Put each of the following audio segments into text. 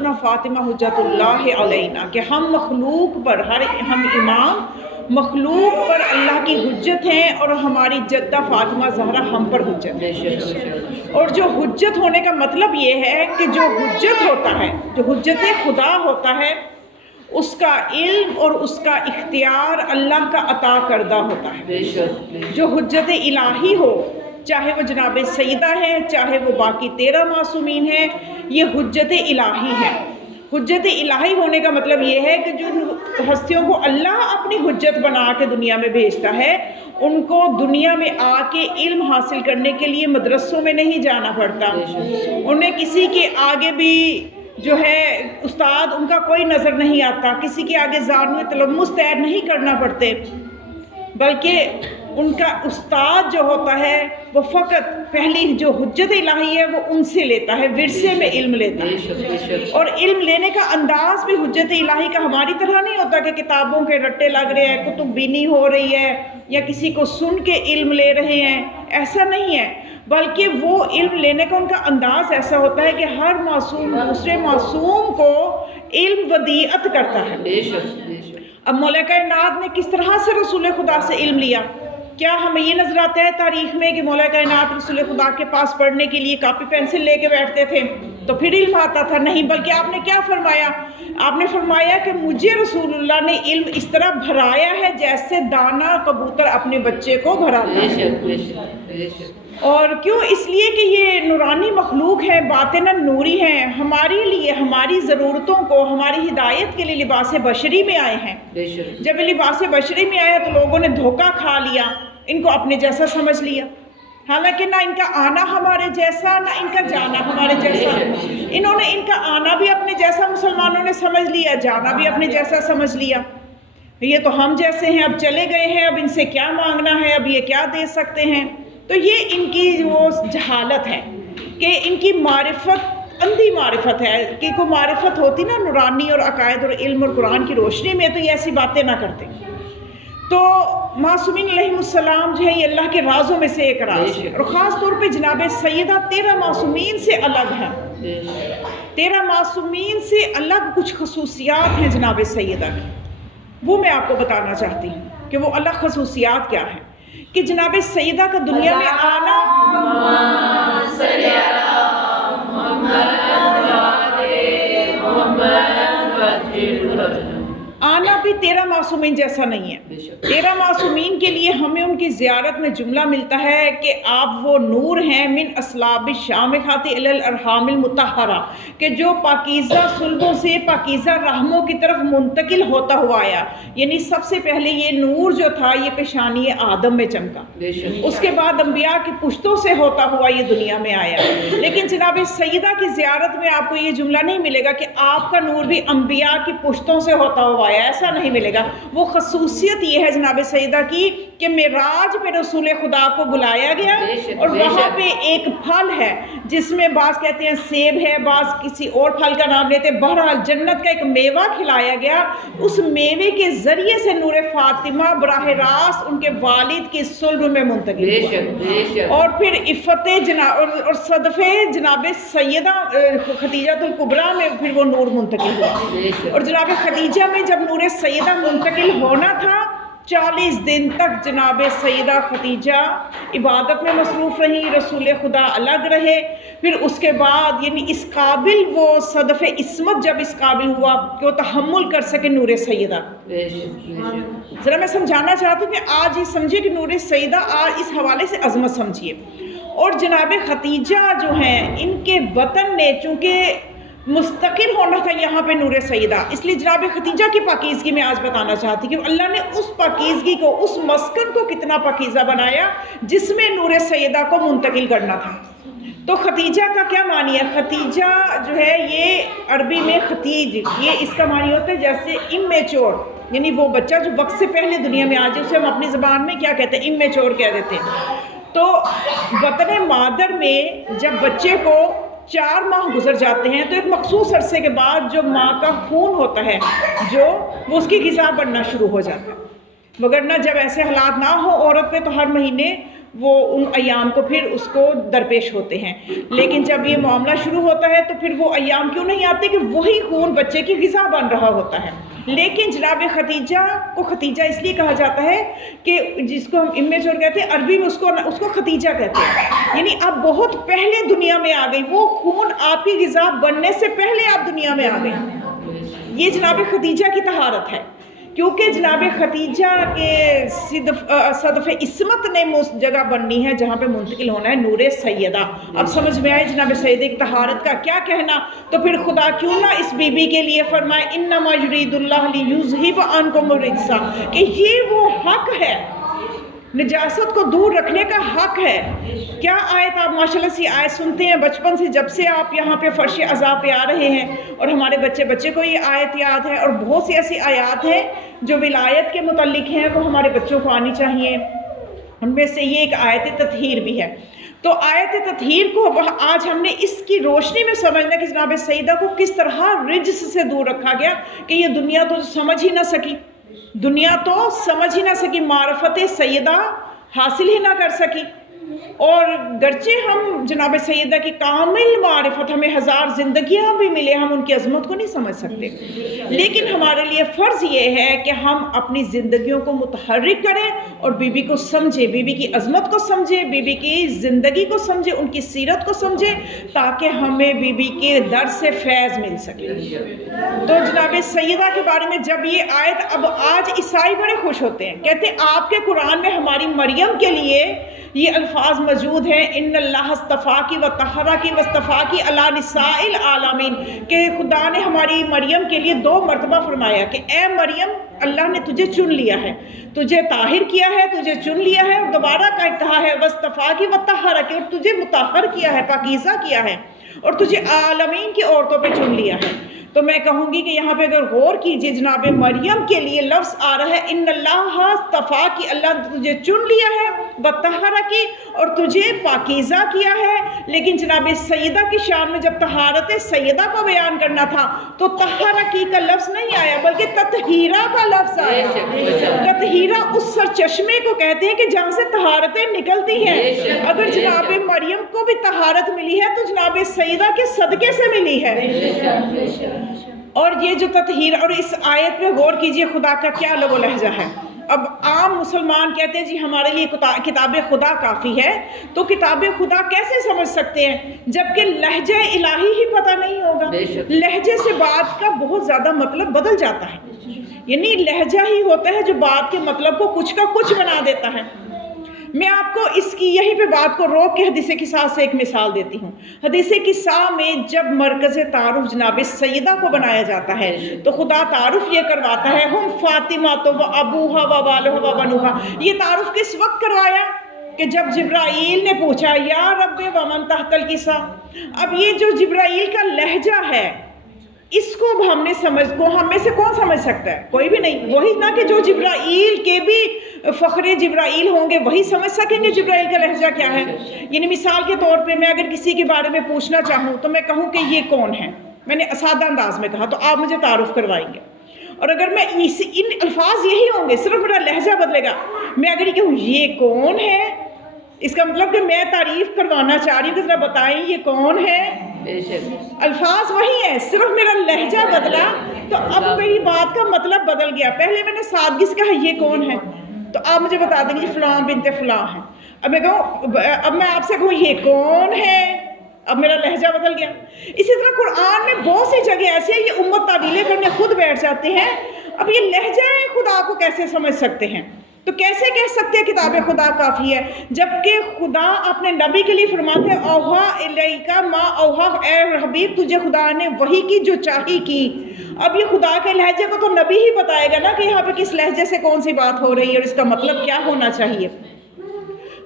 سیدتنا فاطمہ حجت اللہ علینا، کہ ہم مخلوق پر، ہم امام مخلوق پر اللہ کی حجت ہیں، اور ہماری جدہ فاطمہ زہرا ہم پر حجت ہے۔ اور جو حجت ہونے کا مطلب یہ ہے کہ جو حجت ہوتا ہے، جو حجت خدا ہوتا ہے، اس کا علم اور اس کا اختیار اللہ کا عطا کردہ ہوتا ہے۔ جو حجت الہی ہو، چاہے وہ جناب سیدہ ہے، چاہے وہ باقی 13 معصومین ہیں، یہ حجت الہی ہے۔ حجت الہی ہونے کا مطلب یہ ہے کہ جو ہستیوں کو اللہ اپنی حجت بنا کے دنیا میں بھیجتا ہے، ان کو دنیا میں آ کے علم حاصل کرنے کے لیے مدرسوں میں نہیں جانا پڑتا، انہیں کسی کے آگے بھی جو ہے استاد ان کا کوئی نظر نہیں آتا، کسی کے آگے زانوئے تلمس تیر نہیں کرنا پڑتے، بلکہ ان کا استاد جو ہوتا ہے وہ فقط پہلی جو حجت الہی ہے وہ ان سے لیتا ہے، ورثے میں علم لیتا ہے۔ اور علم لینے کا انداز بھی حجت الہی کا ہماری طرح نہیں ہوتا کہ کتابوں کے رٹے لگ رہے ہیں، کتب بینی ہو رہی ہے، یا کسی کو سن کے علم لے رہے ہیں، ایسا نہیں ہے، بلکہ وہ علم لینے کا ان کا انداز ایسا ہوتا ہے کہ ہر معصوم دوسرے معصوم کو علم ودیعت کرتا ہے۔ اب مولا کائنات نے کس طرح سے رسول خدا سے علم لیا؟ کیا ہمیں یہ نظر آتا ہے تاریخ میں کہ مولا کائنات رسول خدا کے پاس پڑھنے کے لیے کاپی پینسل لے کے بیٹھتے تھے تو پھر علم آتا تھا؟ نہیں، بلکہ آپ نے کیا فرمایا؟ آپ نے فرمایا کہ مجھے رسول اللہ نے علم اس طرح بھرایا ہے جیسے دانا کبوتر اپنے بچے کو بھراتا ہے۔ اور کیوں؟ اس لیے کہ یہ نورانی مخلوق ہے، باطناً نوری ہیں، ہمارے لیے ہماری ضرورتوں کو، ہماری ہدایت کے لیے لباس بشری میں آئے ہیں۔ جب لباس بشری میں آیا تو لوگوں نے دھوکہ کھا لیا، ان کو اپنے جیسا سمجھ لیا، حالانکہ نہ ان کا آنا ہمارے جیسا، نہ ان کا جانا ہمارے جیسا۔ انہوں نے ان کا آنا بھی اپنے جیسا مسلمانوں نے سمجھ لیا، جانا بھی اپنے جیسا سمجھ لیا۔ یہ تو ہم جیسے ہیں، اب چلے گئے ہیں، اب ان سے کیا مانگنا ہے، اب یہ کیا دے سکتے ہیں؟ تو یہ ان کی وہ جہالت ہے کہ ان کی معرفت اندھی معرفت ہے، کہ کوئی معرفت ہوتی نا نورانی اور عقائد اور علم اور قرآن کی روشنی میں، تو یہ ایسی باتیں نہ کرتے۔ تو معصومین علیہ السلام جو ہے یہ اللہ کے رازوں میں سے ایک راز ہے، اور خاص طور پہ جناب سیدہ 13 معصومین سے الگ ہے۔ 13 معصومین سے الگ کچھ خصوصیات ہیں جناب سیدہ کی، وہ میں آپ کو بتانا چاہتی ہوں کہ وہ الگ خصوصیات کیا ہیں۔ کہ جناب سیدہ کا دنیا میں آنا، آنا بھی 13 معصومین جیسا نہیں ہے۔ 13 معصومین کے لیے ہمیں ان کی زیارت میں جملہ ملتا ہے کہ آپ وہ نور ہیں من اصلاب الشامخات الی الارحام المطہرہ، کہ جو پاکیزہ صلبوں سے پاکیزہ رحموں کی طرف منتقل ہوتا ہوا آیا۔ یعنی سب سے پہلے یہ نور جو تھا یہ پیشانی آدم میں چمکا، اس کے بعد انبیاء کی پشتوں سے ہوتا ہوا یہ دنیا میں آیا۔ لیکن جناب سیدہ کی زیارت میں آپ کو یہ جملہ نہیں ملے گا کہ آپ کا نور بھی انبیاء کی پشتوں سے ہوتا ہوا آیا، ایسا نہیں ملے گا۔ وہ خصوصیت یہ ہے جناب سیدہ کی کہ معراج پہ رسول خدا کو بلایا گیا، اور وہاں پہ ایک پھل ہے جس میں بعض کہتے ہیں سیب ہے، بعض کسی اور پھل کا نام لیتے ہیں، بہرحال جنت کا ایک میوہ کھلایا گیا، اس میوے کے ذریعے سے نور فاطمہ براہ راست ان کے والد کی صلب میں منتقل ہوا، اور پھر عفت اور صدفے جناب سیدہ خدیجہ الکبریٰ میں پھر وہ نور منتقل ہوا۔ اور جناب خدیجہ میں جب نور سیدہ منتقل ہونا تھا، 40 دن تک جناب سیدہ خدیجہ عبادت میں مصروف رہی، رسول خدا الگ رہے۔ پھر اس کے بعد یعنی اس قابل وہ صدف عصمت جب اس قابل ہوا کہ وہ تحمل کر سکے نور سیدہ۔ ذرا میں سمجھانا چاہتا ہوں کہ آج یہ سمجھے کہ نور سیدہ آج اس حوالے سے عظمت سمجھیے۔ اور جناب خدیجہ جو ہیں ان کے وطن نے چونکہ مستقل ہونا تھا یہاں پہ نور سیدہ، اس لیے جناب خدیجہ کی پاکیزگی میں آج بتانا چاہتی کہ اللہ نے اس پاکیزگی کو، اس مسکن کو کتنا پاکیزہ بنایا جس میں نور سیدہ کو منتقل کرنا تھا۔ تو خدیجہ کا کیا معنی ہے؟ خدیجہ جو ہے یہ عربی میں خطیج، یہ اس کا معنی ہوتا ہے جیسے امیچور، یعنی وہ بچہ جو وقت سے پہلے دنیا میں آ جائے، اسے ہم اپنی زبان میں کیا کہتے ہیں؟ امیچور کہہ دیتے ہیں۔ تو وطن مادر میں جب بچے کو 4 ماہ گزر جاتے ہیں تو ایک مخصوص عرصے کے بعد جو ماں کا خون ہوتا ہے جو وہ اس کی غذا بننا شروع ہو جاتا ہے، وگرنہ جب ایسے حالات نہ ہو عورت پہ تو ہر مہینے وہ ان ایام کو پھر اس کو درپیش ہوتے ہیں. لیکن جب یہ معاملہ شروع ہوتا ہے تو پھر وہ ایام کیوں نہیں آتے کہ وہی خون بچے کی غذا بن رہا ہوتا ہے. لیکن جناب خدیجہ کو ختیجہ اس لیے کہا جاتا ہے کہ جس کو ہم امیچور کہتے ہیں، عربی میں اس کو ختیجہ کہتے ہیں، یعنی آپ بہت پہلے دنیا میں آ گئی، وہ خون آپ کی غذا بننے سے پہلے آپ دنیا میں آ گئی. یہ جناب خدیجہ کی طہارت ہے، کیونکہ جناب خدیجہ کے صدف عصمت نے اس جگہ بننی ہے جہاں پہ منتقل ہونا ہے نور سیدہ. اب سمجھ میں آئے جناب سیدہ کی طہارت کا کیا کہنا. تو پھر خدا کیوں نہ اس بی بی کے لیے فرمائے انما یرید اللہ لیذھب عنکم الرجس، کہ یہ وہ حق ہے، نجاست کو دور رکھنے کا حق ہے. کیا آیت آپ ماشاءاللہ سے آیت سنتے ہیں بچپن سے، جب سے آپ یہاں پہ فرش عذاب پہ آ رہے ہیں، اور ہمارے بچے کو یہ آیت یاد ہے، اور بہت سی ایسی آیات ہیں جو ولایت کے متعلق ہیں وہ ہمارے بچوں کو آنی چاہیے. ان میں سے یہ ایک آیت تطہیر بھی ہے. تو آیت تطہیر کو آج ہم نے اس کی روشنی میں سمجھنا کہ جناب سیدہ کو کس طرح رجس سے دور رکھا گیا، کہ یہ دنیا تو سمجھ ہی نہ سکی، معرفت سیدہ حاصل ہی نہ کر سکی. اور گرچہ ہم جناب سیدہ کی کامل معرفت، ہمیں ہزار زندگیاں بھی ملے، ہم ان کی عظمت کو نہیں سمجھ سکتے، لیکن ہمارے لیے فرض یہ ہے کہ ہم اپنی زندگیوں کو متحرک کریں اور بی بی کو سمجھیں، بی بی کی عظمت کو سمجھیں، بی بی کی زندگی کو سمجھیں، ان کی سیرت کو سمجھیں، تاکہ ہمیں بی بی کے در سے فیض مل سکے. تو جناب سیدہ کے بارے میں جب یہ آیت، اب آج عیسائی بڑے خوش ہوتے ہیں، کہتے ہیں آپ کے قرآن میں ہماری مریم کے لیے یہ الفاظ موجود ہیں، ان اللہ اصطفاکی و طہراکی و اصطفاکی علی نساء العالمین، کہ خدا نے ہماری مریم کے لیے 2 مرتبہ فرمایا کہ اے مریم، اللہ نے تجھے چن لیا ہے، تجھے طاہر کیا ہے، تجھے چن لیا ہے، اور دوبارہ کہا ہے واصطفاکی و طہراکی، اور تجھے مطہر کیا ہے، پاکیزہ کیا ہے، اور تجھے عالمین کی عورتوں پہ چن لیا ہے. تو میں کہوں گی کہ یہاں پہ اگر غور کیجئے، جناب مریم کے لیے لفظ آ رہا ہے ان اللہ اصطفاکی، اللہ نے تجھے چن لیا ہے، وطہرکی، اور تجھے پاکیزہ کیا ہے. لیکن جناب سیدہ کی شان میں جب طہارت سیدہ کو بیان کرنا تھا تو طہرکی کا لفظ نہیں آیا، بلکہ تطہیرہ کا لفظ آیا. تطہیرہ اس سرچشمے کو کہتے ہیں کہ جہاں سے طہارتیں نکلتی ہیں. اگر جناب مریم کو بھی طہارت ملی ہے تو جناب سیدہ کے صدقے سے ملی ہے. اور یہ جو تطہیر، اور اس آیت پہ غور کیجئے خدا کا کیا لب و لہجہ ہے. اب عام مسلمان کہتے ہیں جی ہمارے لیے کتاب خدا کافی ہے، تو کتاب خدا کیسے سمجھ سکتے ہیں جبکہ لہجہ الہی ہی پتہ نہیں ہوگا. لہجے سے بات کا بہت زیادہ مطلب بدل جاتا ہے، یعنی لہجہ ہی ہوتا ہے جو بات کے مطلب کو کچھ کا کچھ بنا دیتا ہے. میں آپ کو اس کی یہیں پہ بات کو روک کے حدیث قصہ سے ایک مثال دیتی ہوں. حدیث قصہ میں جب مرکز تعارف جناب سیدہ کو بنایا جاتا ہے تو خدا تعارف یہ کرواتا ہے ہم فاطمہ تو و ابوہا و والہا و بنوہا. یہ تعارف کس وقت کروایا؟ کہ جب جبرائیل نے پوچھا یا رب ومن تحت الکسا. اب یہ جو جبرائیل کا لہجہ ہے، اس کو ہم میں سے کون سمجھ سکتا ہے؟ کوئی بھی نہیں. وہی نہ کہ جو جبرائیل کے بھی فخر جبرائیل ہوں گے وہی سمجھ سکیں گے جبرائیل کا لہجہ کیا ہے. یعنی مثال کے طور پہ میں اگر کسی کے بارے میں پوچھنا چاہوں تو میں کہوں کہ یہ کون ہے، میں نے سادہ انداز میں کہا تو آپ مجھے تعارف کروائیں گے. اور اگر میں ان الفاظ یہی ہوں گے، صرف میرا لہجہ بدلے گا. میں اگر یہ کہوں یہ کون ہے، اس کا مطلب کہ میں تعریف کروانا چاہ رہی ہوں کہ ذرا بتائیں یہ کون ہے. الفاظ وہی ہیں، صرف میرا لہجہ بدلا تو اب میری بات کا مطلب بدل گیا. پہلے میں نے سادگی سے کہا یہ کون ہے تو آپ مجھے بتا دیں گے فلاں بنت فلاں ہے. اب میں آپ سے کہوں یہ کون ہے، اب میرا لہجہ بدل گیا. اسی طرح قرآن میں بہت سی جگہ ایسے ہیں یہ امت تعبیریں کرنے خود بیٹھ جاتے ہیں. اب یہ لہجہ خدا کو کیسے سمجھ سکتے ہیں؟ تو کیسے کہہ سکتے ہیں کتاب خدا کافی ہے، جبکہ خدا اپنے نبی کے لیے فرماتے ہیں اوحا الیکا ما اوحا، اے حبیب تجھے خدا نے وحی کی جو چاہی کی. اب یہ خدا کے لہجے کو تو نبی ہی بتائے گا نا کہ یہاں پہ کس لہجے سے کون سی بات ہو رہی ہے اور اس کا مطلب کیا ہونا چاہیے.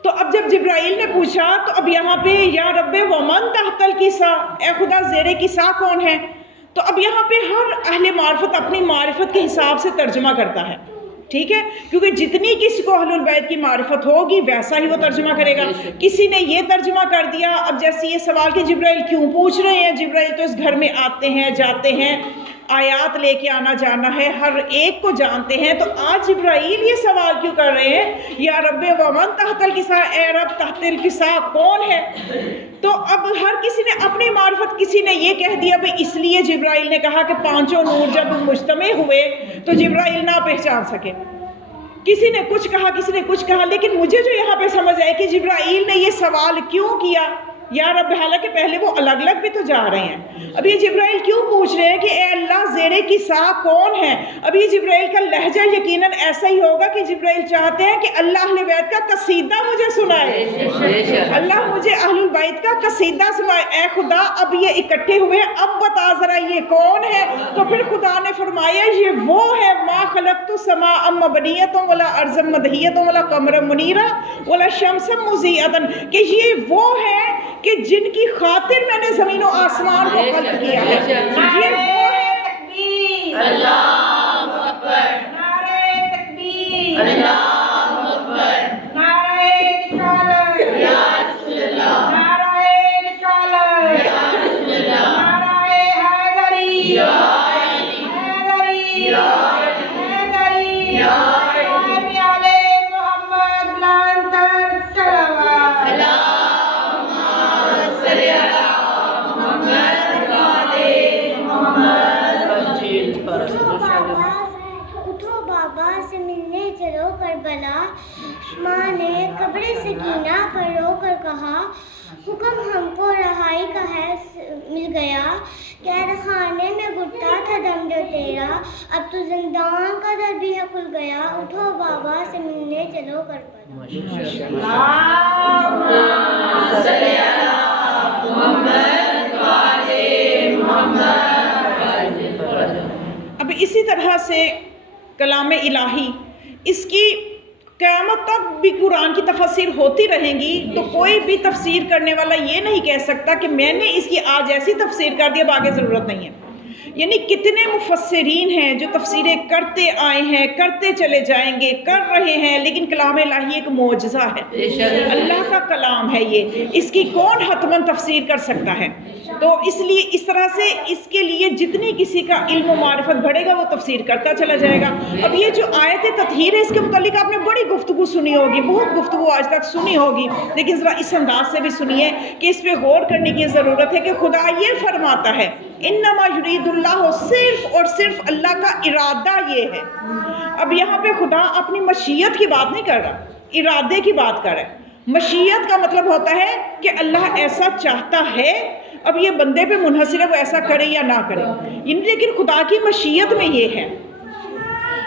تو اب جب جبرائیل نے پوچھا تو اب یہاں پہ یا رب ومن تحت الکسا، اے خدا زیر کسا کون ہے. تو اب یہاں پہ ہر اہل معرفت اپنی معرفت کے حساب سے ترجمہ کرتا ہے، ٹھیک ہے، کیونکہ جتنی کسی کو اہل البیت کی معرفت ہوگی ویسا ہی وہ ترجمہ کرے گا. کسی نے یہ ترجمہ کر دیا، اب جیسے یہ سوال کہ جبرائیل کیوں پوچھ رہے ہیں، جبرائیل تو اس گھر میں آتے ہیں جاتے ہیں، آیات لے کے آنا جانا ہے، ہر ایک کو جانتے ہیں. تو آج جبرائیل یہ سوال کیوں کر رہے ہیں یا رب ومن تحت الکساء، اے رب تحت الکساء کون ہے؟ تو اب ہر کسی نے اپنی معرفت، کسی نے یہ کہہ دیا بھئی اس لیے جبرائیل نے کہا کہ پانچوں نور جب مجتمع ہوئے تو جبرائیل نہ پہچان سکے. کسی نے کچھ کہا، کسی نے کچھ کہا، لیکن مجھے جو یہاں پہ سمجھ آئے کہ جبرائیل نے یہ سوال کیوں کیا یا رب، حالانکہ پہلے وہ الگ الگ بھی تو جا رہے ہیں. اب یہ جبرائیل کیوں پوچھ رہے ہیں کہ اے اللہ زیر کساء کون ہے؟ اب یہ جبرائیل کا لہجہ یقیناً ایسا ہی ہوگا کہ جبرائیل چاہتے ہیں کہ اللہ اہل بیت کا قصیدہ مجھے سنائے، اللہ مجھے اہل البیت کا قصیدہ سنائے. اے خدا اب یہ اکٹھے ہوئے، اب بتا ذرا یہ کون ہے؟ تو پھر خدا نے فرمایا یہ وہ ہے ما خلقت السماء مبنیۃ ولا ارض مدحیۃ ولا قمر منیرا ولا شمس مضیئۃ، کہ یہ وہ ہے کہ جن کی خاطر میں نے زمین و آسمان کو خلق کیا ہے. یہ وہ ہے. تکبیر، اللہ اکبر، نعرہ تکبیر، اللہ اکبر، نعرہ رسالت یا رسول اللہ، نعرہ رسالت یا رسول اللہ، نعرہ حیدری یا حیدری یا حیدری یا ماں نے قبر سکینہ پر رو کر کہا حکم ہم کو رہائی کا ہے مل گیا، قید خانے میں گھٹتا تھا دم جو تیرا، اب تو زندان کا در بھی ہے کھل گیا، اٹھو بابا سے ملنے چلو کربلا. اب اسی طرح سے کلام الہی، اس کی قیامت تک بھی قرآن کی تفسیر ہوتی رہیں گی. تو کوئی بھی تفسیر کرنے والا یہ نہیں کہہ سکتا کہ میں نے اس کی آج ایسی تفسیر کر دی اب آگے ضرورت نہیں ہے. یعنی کتنے مفسرین ہیں جو تفسیریں کرتے آئے ہیں، کرتے چلے جائیں گے، کر رہے ہیں، لیکن کلام الہی ایک معجزہ ہے، اللہ کا کلام ہے یہ، اس کی کون حتماً تفسیر کر سکتا ہے؟ تو اس لیے اس طرح سے اس کے لیے جتنی کسی کا علم و معرفت بڑھے گا وہ تفسیر کرتا چلا جائے گا. اب یہ جو آیت تطہیر ہے اس کے متعلق آپ نے بڑی گفتگو سنی ہوگی، بہت گفتگو آج تک سنی ہوگی، لیکن ذرا اس انداز سے بھی سنیے کہ اس پہ غور کرنے کی ضرورت ہے کہ خدا یہ فرماتا ہے انما یرید اللہ، صرف اور صرف اللہ کا ارادہ یہ ہے. اب یہاں پہ خدا اپنی مشیت کی بات نہیں کر رہا، ارادے کی بات کر رہا ہے. مشیت کا مطلب ہوتا ہے کہ اللہ ایسا چاہتا ہے، اب یہ بندے پہ منحصر ہے وہ ایسا کرے یا نہ کرے، لیکن خدا کی مشیت میں یہ ہے.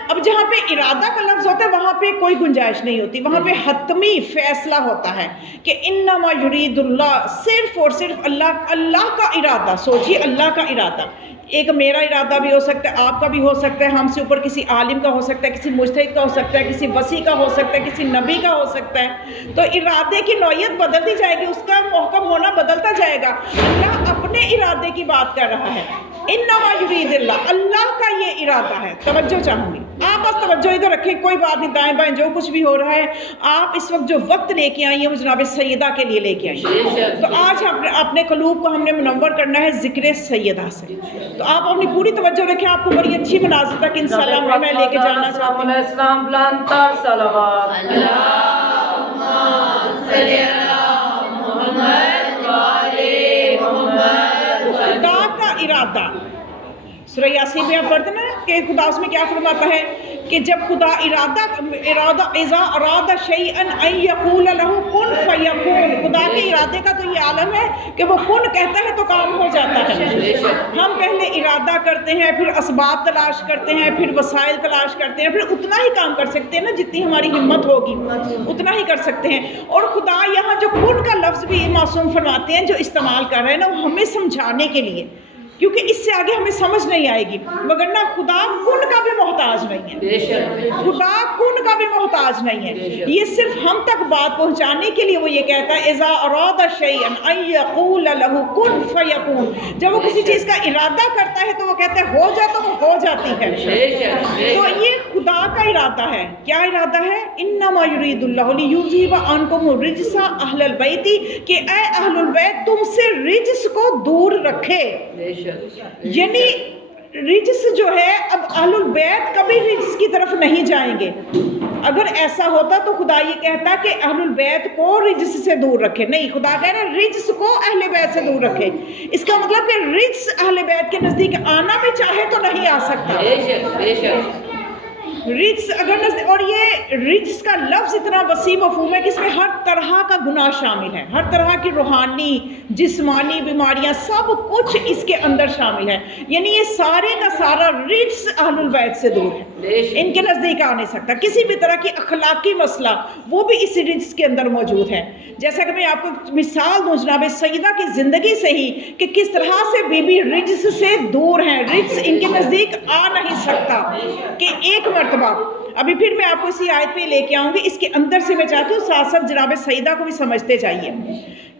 اب جہاں پہ ارادہ کا لفظ ہوتا ہے وہاں پہ کوئی گنجائش نہیں ہوتی، وہاں پہ حتمی فیصلہ ہوتا ہے کہ انما یرید اللہ، صرف اور صرف اللہ کا ارادہ. سوچیے اللہ کا ارادہ، ایک میرا ارادہ بھی ہو سکتا ہے، آپ کا بھی ہو سکتا ہے، ہم سے اوپر کسی عالم کا ہو سکتا ہے، کسی مجتہد کا ہو سکتا ہے، کسی وسیع کا ہو سکتا ہے، کسی نبی کا ہو سکتا ہے. تو ارادے کی نوعیت بدلتی جائے گی، اس کا محکم ہونا بدلتا جائے گا. اللہ اپنے ارادے کی بات کر رہا ہے، انما یرید اللہ، اللہ کا یہ ارادہ ہے. توجہ چاہوں گی، آپ بس توجہ ادھر رکھیں، کوئی بات نہیں، دائیں بائیں جو کچھ بھی ہو رہا ہے. آپ اس وقت جو وقت لے کے آئی ہیں وہ جناب سیدہ کے لیے لے کے آئی ہیں. تو آج اپنے قلوب کو ہم نے منور کرنا ہے ذکر سیدہ سے. تو آپ اپنی پوری توجہ رکھیں، آپ کو بڑی اچھی مناظر تک انشاءاللہ میں لے کے جانا چاہتی ہوں. السلام بلانتا صلوات اللہم صلی علی محمد وعلی محمد. خدا کا ارادہ، سورہ یاسین میں آپ پڑھتے نا کہ خدا اس میں کیا فرماتا ہے کہ جب خدا ارادہ اذا اراد شیئا ان یقول له کن فیکون، خدا کے ارادے کا تو یہ عالم ہے کہ وہ کن کہتا ہے تو کام ہو جاتا ہے. ہم پہلے ارادہ کرتے ہیں، پھر اسباب تلاش کرتے ہیں، پھر وسائل تلاش کرتے ہیں، پھر اتنا ہی کام کر سکتے ہیں نا جتنی ہماری ہمت ہوگی اتنا ہی کر سکتے ہیں. اور خدا یہاں جو کن کا لفظ بھی معصوم فرماتے ہیں جو استعمال کر رہے ہیں نا، وہ ہمیں سمجھانے کے لیے، کیونکہ اس سے آگے ہمیں سمجھ نہیں آئے گی. مگر نہ خدا کن کا بھی محتاج نہیں ہے، خدا کن کا بھی محتاج نہیں ہے. یہ صرف ہم تک بات پہنچانے کے لیے وہ یہ کہتا ہے اذا اراد شیئا ان یقول له کن فیکون. جب وہ کسی چیز کا ارادہ کرتا ہے تو وہ کہتا ہے ہو جا تو وہ ہو جاتی ہے. تو یہ خدا کا ارادہ ہے. کیا ارادہ ہے؟ انما یرید اللہ لیذھب عنکم الرجس اہل البیت، کہ اے اہل البیت تم سے رجس کو دور رکھے. یعنی رجس جو ہے، اب اہل البیت کبھی رجس کی طرف نہیں جائیں گے. اگر ایسا ہوتا تو خدا یہ کہتا کہ اہل البیت کو رجس سے دور رکھے. نہیں، خدا کہہ رہے ہیں رجس کو اہل بیت سے دور رکھے. اس کا مطلب کہ رجس اہل بیت کے نزدیک آنا بھی چاہے تو نہیں آ سکتا. بے شک رجس اگر اور یہ رجس کا لفظ اتنا وسیع مفہوم ہے کہ اس میں ہر طرح کا گناہ شامل ہے، ہر طرح کی روحانی جسمانی بیماریاں سب کچھ اس کے اندر شامل ہے. یعنی یہ سارے کا سارا رجس اہل البیت سے دور ہے، ان کے نزدیک آ نہیں سکتا. کسی بھی طرح کی اخلاقی مسئلہ وہ بھی اس رجس کے اندر موجود ہے. جیسا کہ میں آپ کو مثال دوں جناب سیدہ کی زندگی سے ہی کہ کس طرح سے بی بی رجس سے دور ہیں، رجس ان کے نزدیک آ نہیں سکتا. کہ ایک مرتبہ ابھی پھر میں آپ کو اسی آیت پہ لے کے آؤں گی، اس کے اندر سے میں چاہتی ہوں ساتھ ساتھ جناب سیدہ کو بھی سمجھتے جائیے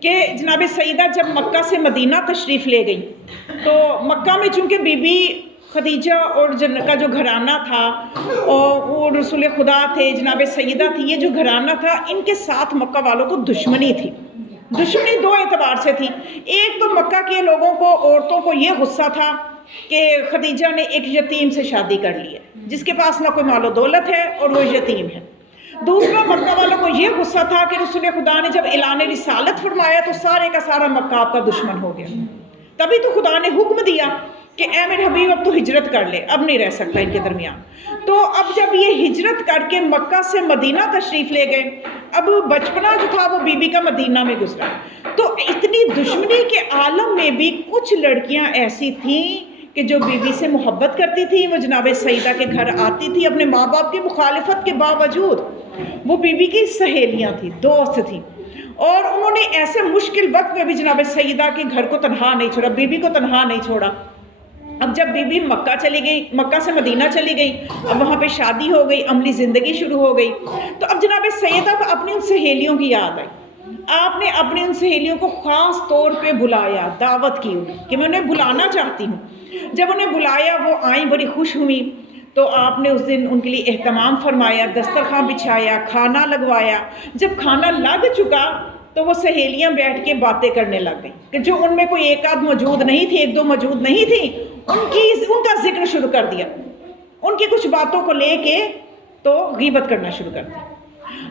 کہ جناب سیدہ جب مکہ سے مدینہ تشریف لے گئی تو مکہ میں چونکہ بی بی خدیجہ اور کا جو گھرانہ تھا اور رسول خدا تھے، جناب سیدہ تھی، یہ جو گھرانہ تھا ان کے ساتھ مکہ والوں کو دشمنی تھی. دشمنی دو اعتبار سے تھی. ایک تو مکہ کے لوگوں کو، عورتوں کو یہ غصہ تھا کہ خدیجہ نے ایک یتیم سے شادی کر لی ہے جس کے پاس نہ کوئی مال و دولت ہے اور وہ یتیم ہے. دوسرا مکہ والوں کو یہ غصہ تھا کہ رسول خدا نے جب اعلان رسالت فرمایا تو سارے کا سارا مکہ آپ کا دشمن ہو گیا. تبھی تو خدا نے حکم دیا کہ اے میرے حبیب اب تو ہجرت کر لے، اب نہیں رہ سکتا ان کے درمیان. تو اب جب یہ ہجرت کر کے مکہ سے مدینہ تشریف لے گئے، اب بچپنا جو تھا وہ بی بی کا مدینہ میں گزرا. تو اتنی دشمنی کے عالم میں بھی کچھ لڑکیاں ایسی تھیں کہ جو بی بی سے محبت کرتی تھی، وہ جناب سیدہ کے گھر آتی تھی اپنے ماں باپ کی مخالفت کے باوجود. وہ بی بی کی سہیلیاں تھیں، دوست تھیں، اور انہوں نے ایسے مشکل وقت میں بھی جناب سیدہ کے گھر کو تنہا نہیں چھوڑا، بی بی کو تنہا نہیں چھوڑا. اب جب بی بی مکہ چلی گئی، مکہ سے مدینہ چلی گئی، اب وہاں پہ شادی ہو گئی، عملی زندگی شروع ہو گئی. تو اب جناب سیدہ کو اپنی ان سہیلیوں کی یاد آئی. آپ نے اپنی ان سہیلیوں کو خاص طور پہ بلایا، دعوت کی کہ میں انہیں بلانا چاہتی ہوں. جب انہیں بلایا وہ آئیں، بڑی خوش ہوئی. تو آپ نے اس دن ان کے لیے اہتمام فرمایا، دسترخوان بچھایا، کھانا لگوایا. جب کھانا لگ چکا تو وہ سہیلیاں بیٹھ کے باتیں کرنے لگ گئیں کہ جو ان میں کوئی ایک آدھ موجود نہیں تھی، ایک دو موجود نہیں تھی، ان کا ذکر شروع کر دیا. ان کی کچھ باتوں کو لے کے تو غیبت کرنا شروع کر دی.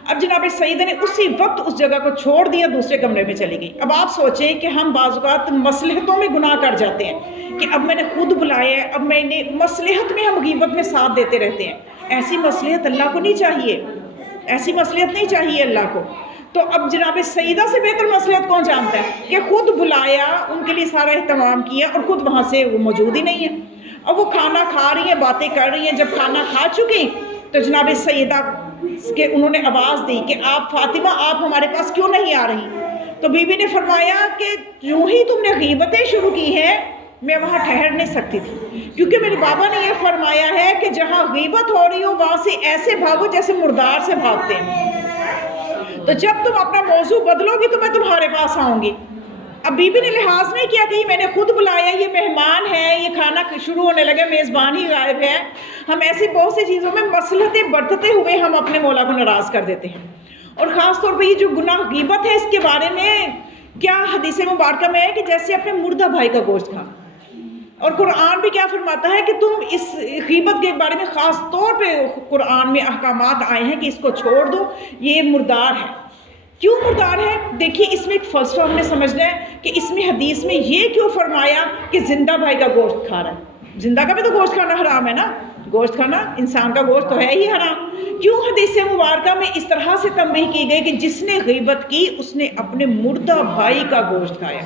اب جناب سیدہ نے اسی وقت اس جگہ کو چھوڑ دیا، دوسرے کمرے میں چلی گئی. اب آپ سوچیں کہ ہم بعض اوقات مصلحتوں میں گناہ کر جاتے ہیں کہ اب میں نے خود بلایا ہے، اب میں نے مصلحت میں ہم غیبت میں ساتھ دیتے رہتے ہیں. ایسی مصلحت اللہ کو نہیں چاہیے، ایسی مصلحت نہیں چاہیے اللہ کو. تو اب جناب سیدہ سے بہتر مصلحت کون جانتا ہے کہ خود بلایا، ان کے لیے سارا اہتمام کیا اور خود وہاں سے وہ موجود ہی نہیں ہے. اب وہ کھانا کھا رہی ہیں، باتیں کر رہی ہیں. جب کھانا کھا چکی تو جناب سیدہ کہ انہوں نے آواز دی کہ آپ فاطمہ، آپ ہمارے پاس کیوں نہیں آ رہی؟ تو بی بی نے فرمایا کہ یوں ہی تم نے غیبتیں شروع کی ہیں، میں وہاں ٹھہر نہیں سکتی تھی، کیونکہ میرے بابا نے یہ فرمایا ہے کہ جہاں غیبت ہو رہی ہو وہاں سے ایسے بھاگو جیسے مردار سے بھاگتے ہیں. تو جب تم اپنا موضوع بدلو گی تو میں تمہارے پاس آؤں گی. اب بی بی نے لحاظ نہیں کیا کہ میں نے خود بلایا، یہ مہمان ہے، یہ کھانا شروع ہونے لگے، میزبان ہی غائب ہے. ہم ایسی بہت سی چیزوں میں مصلحتیں برتتے ہوئے ہم اپنے مولا کو ناراض کر دیتے ہیں. اور خاص طور پہ یہ جو گناہ غیبت ہے، اس کے بارے میں کیا حدیث مبارکہ میں ہے کہ جیسے اپنے مردہ بھائی کا گوشت کھانا. اور قرآن بھی کیا فرماتا ہے کہ تم اس غیبت کے بارے میں خاص طور پہ قرآن میں احکامات آئے ہیں کہ اس کو چھوڑ دو، یہ مردار ہے. کیوں مردار ہے؟ دیکھیے اس میں ایک فلسفہ ہم نے سمجھنا ہے کہ اس میں حدیث میں یہ کیوں فرمایا کہ زندہ بھائی کا گوشت کھا رہا ہے. زندہ کا بھی تو گوشت کھانا حرام ہے نا، گوشت کھانا انسان کا گوشت تو ہے ہی حرام. کیوں حدیث مبارکہ میں اس طرح سے تنبیہ کی گئی کہ جس نے غیبت کی اس نے اپنے مردہ بھائی کا گوشت کھایا.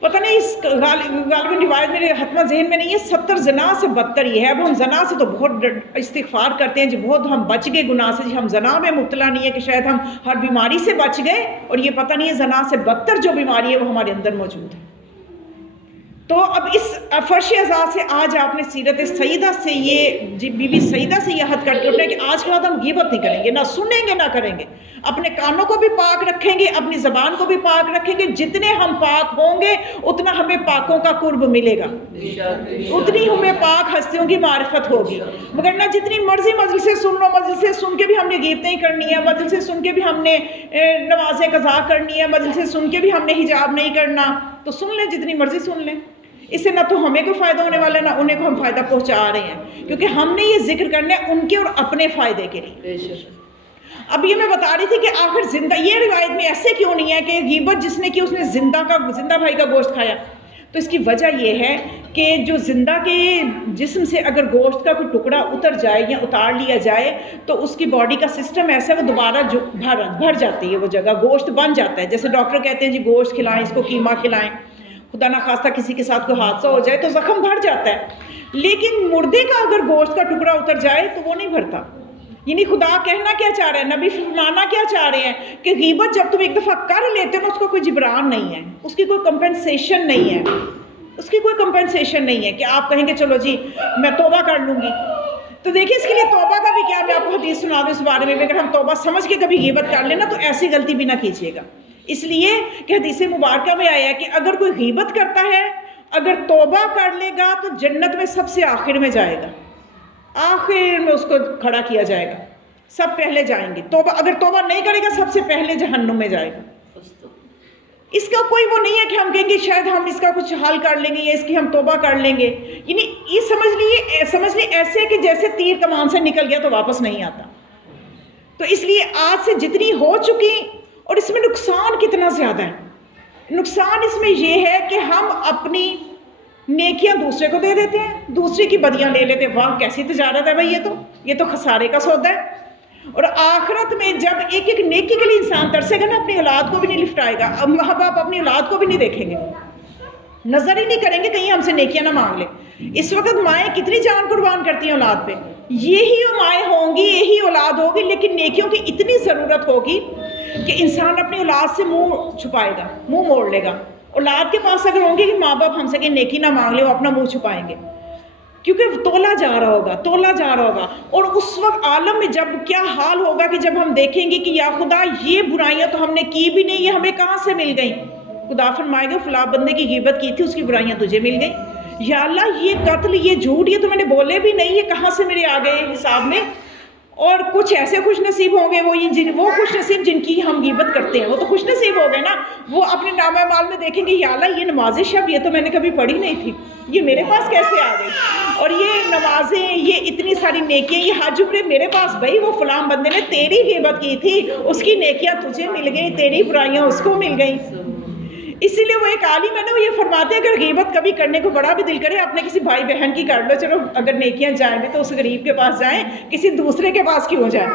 پتہ نہیں اس غالباً روایت میرے حتمہ ذہن میں نہیں ہے، 70 زنا سے بدتر یہ ہے. اب ہم زنا سے تو بہت استغفار کرتے ہیں جی، بہت ہم بچ گئے گناہ سے جی، ہم زنا میں مبتلا نہیں ہے کہ شاید ہم ہر بیماری سے بچ گئے، اور یہ پتہ نہیں ہے زنا سے بدتر جو بیماری ہے وہ ہمارے اندر موجود ہے. تو اب اس فرش اعزاز سے آج آپ نے سیرت سیدہ سے یہ بی بی سیدہ سے یہ حد کر کے اٹھنا کہ آج کے بعد ہم غیبت نہیں کریں گے، نہ سنیں گے نہ کریں گے. اپنے کانوں کو بھی پاک رکھیں گے، اپنی زبان کو بھی پاک رکھیں گے. جتنے ہم پاک ہوں گے اتنا ہمیں پاکوں کا قرب ملے گا، اتنی ہمیں پاک ہستیوں کی معرفت ہوگی. مگر نہ جتنی مرضی مجلس سے سن لو، مجلس سے سن کے بھی ہم نے غیبتیں ہی کرنی ہے، مجلس سے سن کے بھی ہم نے نمازیں قضا کرنی ہے، مجلس سے سن کے بھی ہم نے حجاب نہیں کرنا. تو سن لیں، جتنی مرضی سن لیں. اس سے نہ تو ہمیں کوئی فائدہ ہونے والا ہے، نہ انہیں کو ہم فائدہ پہنچا رہے ہیں، کیونکہ ہم نے یہ ذکر کرنا ہے ان کے اور اپنے فائدے کے لیے۔ اب یہ میں بتا رہی تھی کہ آخر زندہ، یہ روایت میں ایسے کیوں نہیں ہے کہ غیبت جس نے کی اس نے زندہ بھائی کا گوشت کھایا؟ تو اس کی وجہ یہ ہے کہ جو زندہ کے جسم سے اگر گوشت کا کوئی ٹکڑا اتر جائے یا اتار لیا جائے تو اس کی باڈی کا سسٹم ایسا ہے وہ دوبارہ جو بھر جاتی ہے، وہ جگہ گوشت بن جاتا ہے۔ جیسے ڈاکٹر کہتے ہیں جی گوشت کھلائیں، اس کو قیمہ کھلائیں، خدا نخواستہ کسی کے ساتھ کوئی حادثہ ہو جائے تو زخم بھر جاتا ہے، لیکن مردے کا اگر گوشت کا ٹکڑا اتر جائے تو وہ نہیں بھرتا۔ یعنی خدا کہنا کیا چاہ رہے ہیں، نبی فرمانا کیا چاہ رہے ہیں کہ غیبت جب تم ایک دفعہ کر لیتے ہو نا، اس کو کوئی جبران نہیں ہے، اس کی کوئی کمپنسیشن نہیں ہے، اس کی کوئی کمپنسیشن نہیں ہے کہ آپ کہیں گے چلو جی میں توبہ کر لوں گی۔ تو دیکھیں اس کے لیے توبہ کا بھی کیا، میں آپ کو حدیث سنا دوں اس بارے میں، اگر ہم توبہ سمجھ کے کبھی غیبت کر لینا تو ایسی غلطی بھی نہ کیجیے گا، اس لیے کہ حدیث مبارکہ میں آیا ہے کہ اگر کوئی غیبت کرتا ہے، اگر توبہ کر لے گا تو جنت میں سب سے آخر میں جائے گا، آخر میں اس کو کھڑا کیا جائے گا، سب پہلے جائیں گے۔ توبہ اگر توبہ نہیں کرے گا سب سے پہلے جہنم میں جائے گا۔ اس کا کوئی وہ نہیں ہے کہ ہم کہیں گے شاید ہم اس کا کچھ حل کر لیں گے یا اس کی ہم توبہ کر لیں گے، یعنی یہ سمجھ لیے ایسے کہ جیسے تیر کمان سے نکل گیا تو واپس نہیں آتا۔ تو اس لیے آج سے جتنی ہو چکی، اور اس میں نقصان کتنا زیادہ ہے، نقصان اس میں یہ ہے کہ ہم اپنی نیکیاں دوسرے کو دے دیتے ہیں، دوسرے کی بدیاں لے لیتے ہیں، واہ کیسی تجارت ہے بھائی، یہ تو خسارے کا سودا ہے۔ اور آخرت میں جب ایک ایک نیکی کے لیے انسان ترسے گا نا، اپنی اولاد کو بھی نہیں لفٹائے گا، ماں باپ اپنی اولاد کو بھی نہیں دیکھیں گے، نظر ہی نہیں کریں گے کہیں ہم سے نیکیاں نہ مانگ لیں۔ اس وقت مائیں کتنی جان قربان کرتی ہیں اولاد پہ، یہی مائیں ہوں گی، یہی اولاد ہوگی، لیکن نیکیوں کی اتنی ضرورت ہوگی کہ انسان اپنی اولاد سے منہ چھپائے گا، منہ موڑ لے گا۔ اولاد کے پاس اگر ہوں گے کہ ماں باپ ہم سے کہ نیکی نہ مانگ لیں، وہ اپنا منہ چھپائیں گے، کیونکہ تولا جا رہا ہوگا۔ اور اس وقت عالم میں جب کیا حال ہوگا کہ جب ہم دیکھیں گے کہ یا خدا یہ برائیاں تو ہم نے کی بھی نہیں، یہ ہمیں کہاں سے مل گئیں؟ خدا فرمائے گا فلاں بندے کی غیبت کی تھی، اس کی برائیاں تجھے مل گئیں۔ یا اللہ یہ قتل، یہ جھوٹ، یہ تو میں نے بولے بھی نہیں، یہ کہاں سے میرے آ گئے حساب میں؟ اور کچھ ایسے خوش نصیب ہوں گے وہ خوش نصیب جن کی ہم غیبت کرتے ہیں، وہ تو خوش نصیب ہو گئے نا، وہ اپنے نامہ اعمال میں دیکھیں گے یا اللہ یہ نمازیں شب یہ تو میں نے کبھی پڑھی نہیں تھی، یہ میرے پاس کیسے آ گئی؟ اور یہ نمازیں، یہ اتنی ساری نیکیاں، یہ حج عمرے میرے پاس، بھائی وہ فلاں بندے نے تیری غیبت کی تھی، اس کی نیکیاں تجھے مل گئی، تیری برائیاں اس کو مل گئیں۔ اسی لیے وہ ایک عالم ہے نا، وہ یہ فرماتے ہیں اگر غیبت کبھی کرنے کو بڑا بھی دل کرے، اپنے کسی بھائی بہن کی کر لو، چلو اگر نیکیاں جائیں بھی تو اس غریب کے پاس جائیں، کسی دوسرے کے پاس کیوں جائیں؟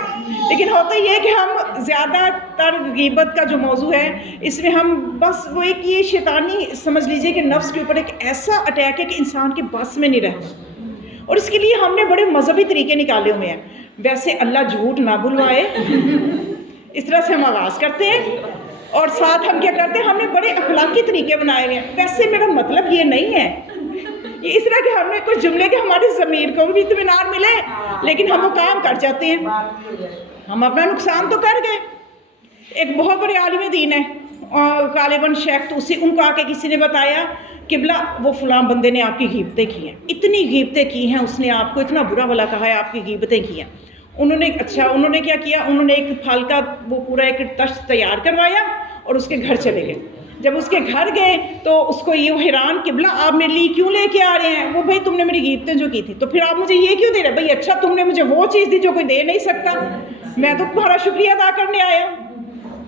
لیکن ہوتا یہ ہے کہ ہم زیادہ تر غیبت کا جو موضوع ہے اس میں ہم بس وہ ایک یہ شیطانی سمجھ لیجئے کہ نفس کے اوپر ایک ایسا اٹیک ہے کہ انسان کے بس میں نہیں رہتا، اور اس کے لیے ہم نے بڑے مذہبی طریقے نکالے ہوئے ہیں۔ ویسے اللہ جھوٹ نہ بلوائے، اس طرح سے ہم آغاز کرتے ہیں، اور ساتھ ہم کیا کرتے ہیں، ہم نے بڑے اخلاقی طریقے بنائے ہوئے ہیں۔ ویسے میرا مطلب یہ نہیں ہے، یہ اس طرح کہ ہم نے کچھ جملے کے ہماری ضمیر کو بھی اطمینان ملے، لیکن ہم وہ کام کر جاتے ہیں، ہم اپنا نقصان تو کر گئے۔ ایک بہت بڑے عالم دین ہے، غالباً شیخ توسی، ان کو آ کے کسی نے بتایا قبلہ وہ فلاں بندے نے آپ کی غیبتیں کی ہیں، اتنی غیبتیں کی ہیں، اس نے آپ کو اتنا برا بھلا کہا ہے، آپ کی غیبتیں کی ہیں۔ انہوں نے کیا کیا، انہوں نے ایک پھل کا وہ پورا ایک تشت تیار کروایا اور اس کے گھر چلے گئے۔ جب اس کے گھر گئے تو اس کو یہ حیران، قبلہ آپ میرے لیے کیوں لے کے آ رہے ہیں؟ وہ بھائی تم نے میری غیبتیں جو کی تھی تو پھر آپ مجھے یہ کیوں دے رہے؟ بھائی اچھا تم نے مجھے وہ چیز دی جو کوئی دے نہیں سکتا، میں تو تمہارا شکریہ ادا کرنے آیا۔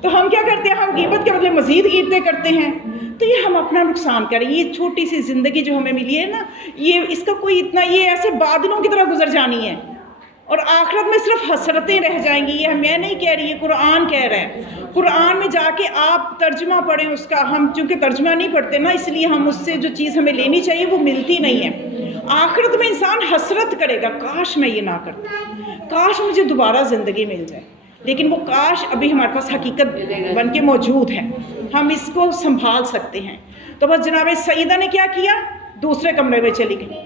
تو ہم کیا کرتے ہیں، ہم غیبت کے بدلے مزید غیبتیں کرتے ہیں۔ تو یہ ہم اپنا نقصان کریں۔ یہ چھوٹی سی زندگی جو ہمیں ملی ہے نا، یہ اس کا کوئی اتنا، یہ ایسے بادلوں کی طرح گزر جانی ہے، اور آخرت میں صرف حسرتیں رہ جائیں گی۔ یہ میں نہیں کہہ رہی، یہ قرآن کہہ رہا ہے۔ قرآن میں جا کے آپ ترجمہ پڑھیں اس کا، ہم چونکہ ترجمہ نہیں پڑھتے نا، اس لیے ہم اس سے جو چیز ہمیں لینی چاہیے وہ ملتی نہیں ہے۔ آخرت میں انسان حسرت کرے گا، کاش میں یہ نہ کرتا، کاش مجھے دوبارہ زندگی مل جائے، لیکن وہ کاش ابھی ہمارے پاس حقیقت بن کے موجود ہے، ہم اس کو سنبھال سکتے ہیں۔ تو بس جناب سیدہ نے کیا کیا، دوسرے کمرے میں چلی گئی،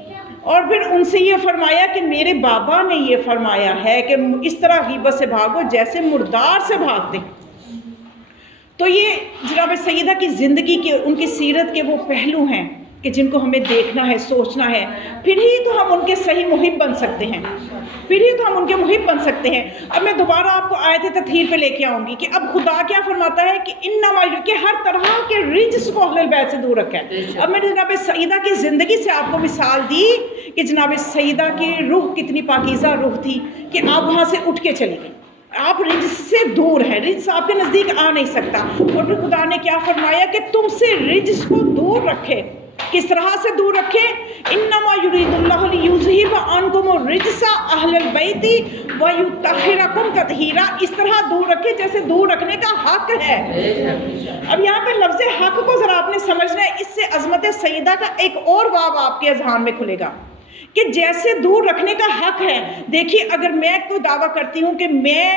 اور پھر ان سے یہ فرمایا کہ میرے بابا نے یہ فرمایا ہے کہ اس طرح غیبت سے بھاگو جیسے مردار سے بھاگتے۔ تو یہ جناب سیدہ کی زندگی کے، ان کی سیرت کے وہ پہلو ہیں کہ جن کو ہمیں دیکھنا ہے، سوچنا ہے، پھر ہی تو ہم ان کے صحیح محب بن سکتے ہیں، پھر ہی تو ہم ان کے محب بن سکتے ہیں۔ اب میں دوبارہ آپ کو آیت تطہیر پہ لے کے آؤں گی کہ اب خدا کیا فرماتا ہے کہ انما، کہ ہر طرح کے رجس کو اہل البیت سے دور رکھا ہے۔ اب میں نے جناب سیدہ کی زندگی سے آپ کو مثال دی کہ جناب سیدہ کی روح کتنی پاکیزہ روح تھی کہ آپ وہاں سے اٹھ کے چلی گئی، آپ رجس سے دور ہیں، رجس آپ کے نزدیک آ نہیں سکتا۔ اور پھر خدا نے کیا فرمایا کہ تم سے رجس کو دور رکھے۔ کس طرح سے دور رکھے؟ انما یرید اللہ لیذھب عنکم الرجس اہل البیت ویطہرکم تطہیرا، اس طرح دور رکھے جیسے دور رکھنے کا حق ہے۔ اب یہاں پہ لفظ حق کو ذرا آپ نے سمجھنا ہے، اس سے عظمت سیدہ کا ایک اور باب آپ کے اذہان میں کھلے گا کہ جیسے دور رکھنے کا حق ہے۔ دیکھیے اگر میں کوئی دعویٰ کرتی ہوں کہ میں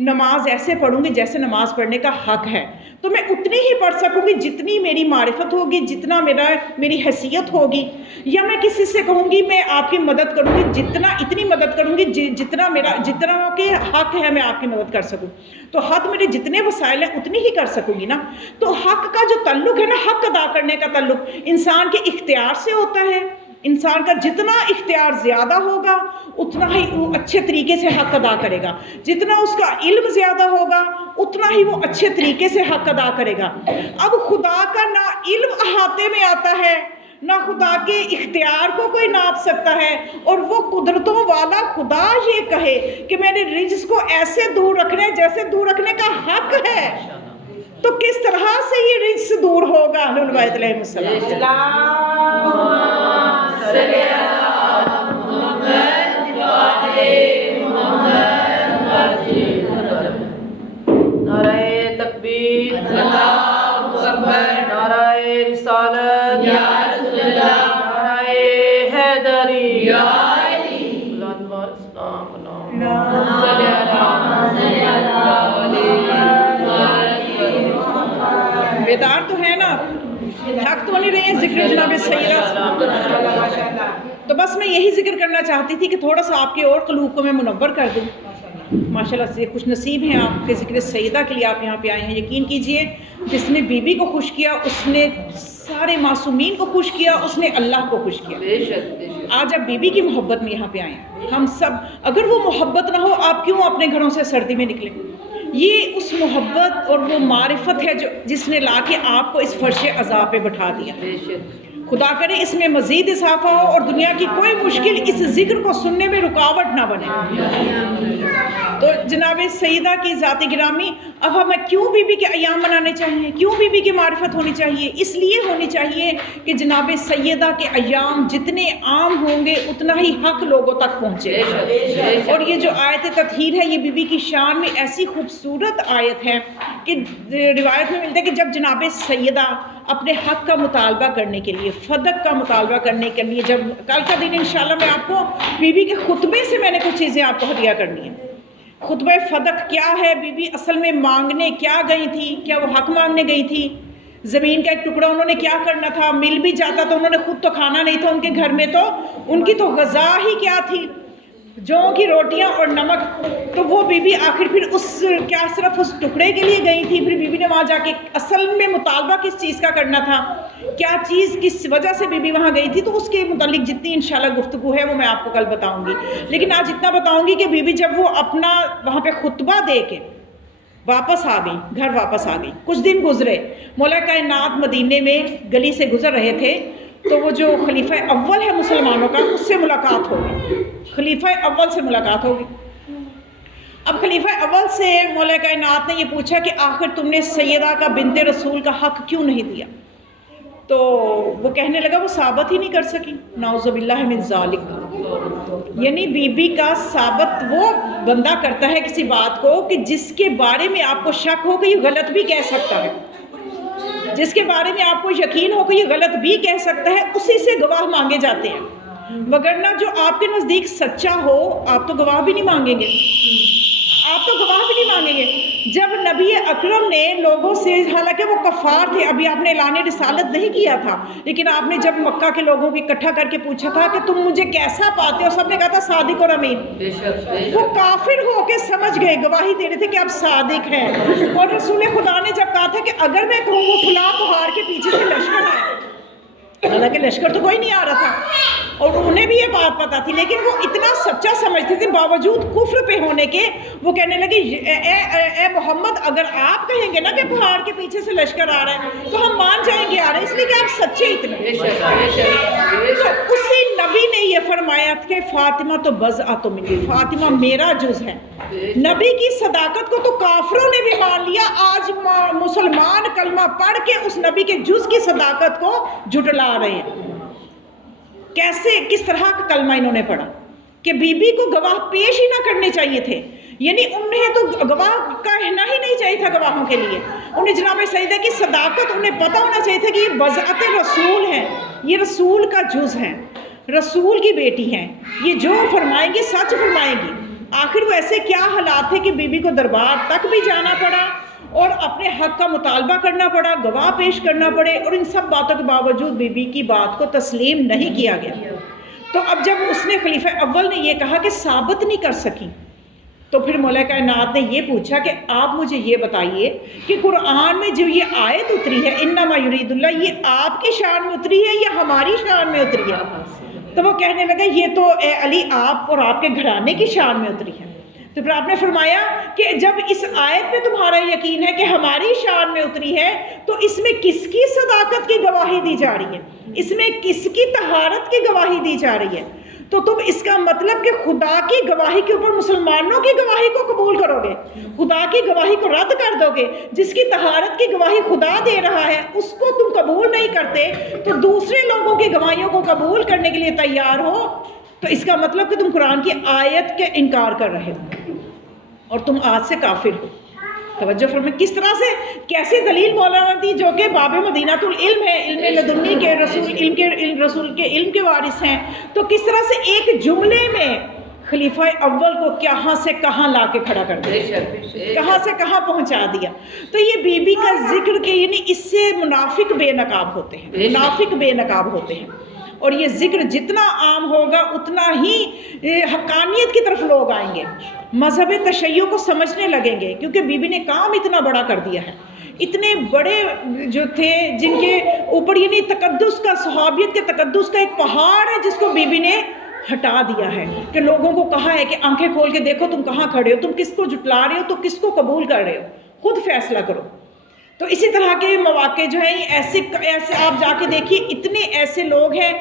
نماز ایسے پڑھوں گی جیسے نماز پڑھنے کا حق ہے، تو میں اتنی ہی پڑھ سکوں گی جتنی میری معرفت ہوگی، جتنا میری حیثیت ہوگی۔ یا میں کسی سے کہوں گی میں آپ کی مدد کروں گی، اتنی مدد کروں گی جتنا کہ حق ہے میں آپ کی مدد کر سکوں، تو حق میرے جتنے وسائل ہیں اتنی ہی کر سکوں گی نا۔ تو حق کا جو تعلق ہے نا، حق ادا کرنے کا تعلق انسان کے اختیار سے ہوتا ہے۔ انسان کا جتنا اختیار زیادہ ہوگا اتنا ہی وہ اچھے طریقے سے حق ادا کرے گا، جتنا اس کا علم زیادہ ہوگا اتنا ہی وہ اچھے طریقے سے حق ادا کرے گا۔ اب خدا کا نہ علم احاطے میں آتا ہے، نہ خدا کے اختیار کو کوئی ناپ سکتا ہے، اور وہ قدرتوں والا خدا یہ کہے کہ میں نے رجس کو ایسے دور رکھنا ہے جیسے دور رکھنے کا حق ہے، تو کس طرح سے یہ رجس دور ہوگا؟ اہل البیت علیہ السلام۔ نعرہ تکبیر، اللہ اکبر، نعرہ رسالت، یا رسول اللہ، نعرہ حیدری، یا علی، بلند و اسلام، اللہم صلی علی۔ بیدار تو ہے نا، تھک تو نہیں رہے ہیں ذکر جناب سیدہ؟ تو بس میں یہی ذکر کرنا چاہتی تھی کہ تھوڑا سا آپ کے اور قلوب کو میں منور کر دوں۔ ماشاءاللہ سے خوش نصیب ہیں آپ کے ذکر سیدہ کے لیے آپ یہاں پہ آئے ہیں۔ یقین کیجئے جس نے بی بی کو خوش کیا اس نے سارے معصومین کو خوش کیا، اس نے اللہ کو خوش کیا۔ آج آپ بی بی کی محبت میں یہاں پہ آئے ہیں۔ ہم سب، اگر وہ محبت نہ ہو آپ کیوں اپنے گھروں سے سردی میں نکلیں؟ یہ اس محبت اور وہ معرفت ہے جس نے لا کے آپ کو اس فرش عذاب پہ بٹھا دیا۔ خدا کرے اس میں مزید اضافہ ہو اور دنیا کی کوئی مشکل اس ذکر کو سننے میں رکاوٹ نہ بنے۔ تو جناب سیدہ کی ذات گرامی، اب ہمیں کیوں بی بی کے ایام منانے چاہیے؟ کیوں بی بی کی معرفت ہونی چاہیے؟ اس لیے ہونی چاہیے کہ جناب سیدہ کے ایام جتنے عام ہوں گے اتنا ہی حق لوگوں تک پہنچے۔ اور یہ جو آیت تطہیر ہے یہ بی بی کی شان میں ایسی خوبصورت آیت ہے کہ روایت میں ملتا ہے کہ جب جناب سیدہ اپنے حق کا مطالبہ کرنے کے لیے، فدق کا مطالبہ کرنے کے لیے، جب کل کا دن انشاءاللہ میں آپ کو بی بی کے خطبے سے میں نے کچھ چیزیں آپ کو ہدیہ کرنی ہیں۔ خطبہ فدق کیا ہے؟ بی بی اصل میں مانگنے کیا گئی تھی؟ کیا وہ حق مانگنے گئی تھی؟ زمین کا ایک ٹکڑا انہوں نے کیا کرنا تھا؟ مل بھی جاتا تو انہوں نے خود تو کھانا نہیں تھا ان کے گھر میں، تو ان کی تو غذا ہی کیا تھی؟ جو کی روٹیاں اور نمک۔ تو وہ بی بی آخر پھر کیا صرف اس ٹکڑے کے لیے گئی تھی؟ پھر بی بی نے وہاں جا کے اصل میں مطالبہ کس چیز کا کرنا تھا؟ کیا چیز کس وجہ سے بی بی وہاں گئی تھی؟ تو اس کے متعلق جتنی انشاءاللہ گفتگو ہے وہ میں آپ کو کل بتاؤں گی، لیکن آج اتنا بتاؤں گی کہ بی بی جب وہ اپنا وہاں پہ خطبہ دے کے واپس آ گئی، گھر واپس آ گئی، کچھ دن گزرے، مولا کائنات مدینے میں گلی سے گزر رہے تھے تو وہ جو خلیفہ اول ہے مسلمانوں کا اس سے ملاقات ہو گئی، خلیفہ اول سے ملاقات ہوگی۔ اب خلیفہ اول سے مولا کائنات نے یہ پوچھا کہ آخر تم نے سیدہ کا بنت رسول کا حق کیوں نہیں دیا؟ تو وہ کہنے لگا وہ ثابت ہی نہیں کر سکی، نعوذ باللہ من ذالک۔ یعنی بی بی کا ثابت وہ بندہ کرتا ہے کسی بات کو کہ جس کے بارے میں آپ کو شک ہو کہ یہ غلط بھی کہہ سکتا ہے، جس کے بارے میں آپ کو یقین ہو کہ یہ غلط بھی کہہ سکتا ہے، اسی سے گواہ مانگے جاتے ہیں، وگرنہ جو آپ کے نزدیک سچا ہو آپ تو گواہ بھی نہیں مانگیں گے، آپ تو گواہ بھی نہیں مانگیں گے۔ جب نبی اکرم نے لوگوں سے، حالانکہ وہ کفار تھے، ابھی آپ نے اعلان رسالت نہیں کیا تھا، لیکن آپ نے جب مکہ کے لوگوں کو اکٹھا کر کے پوچھا تھا کہ تم مجھے کیسا پاتے ہو، سب نے کہا تھا صادق اور امین۔ وہ کافر ہو کے سمجھ گئے، گواہی دے رہے تھے کہ آپ صادق ہیں۔ اور رسول خدا نے جب کہا تھا کہ اگر میں کہوں وہ فلاں پہاڑ کے پیچھے سے لشکر آیا، حالانکہ لشکر تو کوئی نہیں آ رہا تھا، اور انہوں نے انہیں بھی یہ بات پتہ تھی، لیکن وہ اتنا سچا سمجھتے تھے باوجود کفر پہ ہونے کے. وہ کہنے لگے اے محمد اگر آپ کہیں گے نا کہ پہاڑ کے پیچھے سے لشکر آ رہا ہے تو ہم مان جائیں گے آ رہے ہیں، اس لیے کہ آپ سچے اتنے. تو اسی نبی نے یہ فرمایا کہ فاطمہ تو بضعۃ منی، فاطمہ میرا جز ہے. نبی کی صداقت کو تو کافروں نے بھی مان لیا، آج مسلمان کلمہ پڑھ کے اس نبی کے جز کی صداقت کو جھٹلا رہے ہیں. کیسے، کس طرح کا کلمہ انہوں نے پڑھا کہ بی بی کو گواہ پیش ہی نہ کرنے چاہیے تھے، یعنی انہیں تو گواہ کہنا ہی نہیں چاہیے تھا گواہوں کے لیے. انہیں جناب سیدہ کی صداقت انہیں پتہ ہونا چاہیے تھا کہ یہ بضعت رسول ہیں، یہ رسول کا جز ہیں، رسول کی بیٹی ہیں، یہ جو فرمائیں گی سچ فرمائیں گی. آخر وہ ایسے کیا حالات تھے کہ بی بی کو دربار تک بھی جانا پڑا اور اپنے حق کا مطالبہ کرنا پڑا، گواہ پیش کرنا پڑے، اور ان سب باتوں کے باوجود بی بی کی بات کو تسلیم نہیں کیا گیا. تو اب جب اس نے خلیفہ اول نے یہ کہا کہ ثابت نہیں کر سکی، تو پھر مولا کائنات نے یہ پوچھا کہ آپ مجھے یہ بتائیے کہ قرآن میں جو یہ آیت اتری ہے انما یرید اللہ، یہ آپ کی شان میں اتری ہے یا ہماری شان میں اتری ہے؟ تو وہ کہنے لگا یہ تو اے علی آپ اور آپ کے گھرانے کی شان میں اتری ہے. تو پھر آپ نے فرمایا کہ جب اس آیت پہ تمہارا یقین ہے کہ ہماری شان میں اتری ہے تو اس میں کس کی صداقت کی گواہی دی جا رہی ہے، اس میں کس کی طہارت کی گواہی دی جا رہی ہے؟ تو تم اس کا مطلب کہ خدا کی گواہی کے اوپر مسلمانوں کی گواہی کو قبول کرو گے، خدا کی گواہی کو رد کر دو گے. جس کی طہارت کی گواہی خدا دے رہا ہے اس کو تم قبول نہیں کرتے تو دوسرے لوگوں کی گواہیوں کو قبول کرنے کے لیے تیار ہو، تو اس کا مطلب کہ تم قرآن کی آیت کے انکار کر رہے ہو اور تم آج سے کافر ہو. توجہ فرمائیں کس طرح سے، کیسی دلیل مولانا دی جو کہ باب مدینۃ العلم ہے، علم لدنی کے رسول کے علم کے وارث ہیں. تو کس طرح سے ایک جملے میں خلیفہ اول کو کہاں سے کہاں لا کے کھڑا کر دیا، کہاں سے کہاں پہنچا دیا. تو یہ بی بی کا ذکر کہ یعنی اس سے منافق بے نقاب ہوتے ہیں، منافق بے نقاب ہوتے ہیں. اور یہ ذکر جتنا عام ہوگا اتنا ہی حقانیت کی طرف لوگ آئیں گے، مذہب تشیع کو سمجھنے لگیں گے، کیونکہ بی بی نے کام اتنا بڑا کر دیا ہے. اتنے بڑے جو تھے جن کے اوپر یعنی تقدس کا، صحابیت کے تقدس کا ایک پہاڑ ہے جس کو بی بی نے ہٹا دیا ہے، کہ لوگوں کو کہا ہے کہ آنکھیں کھول کے دیکھو تم کہاں کھڑے ہو، تم کس کو جھٹلا رہے ہو، تو کس کو قبول کر رہے ہو، خود فیصلہ کرو. تو اسی طرح کے مواقع جو ہیں ایسے آپ جا کے دیکھیے، اتنے ایسے لوگ ہیں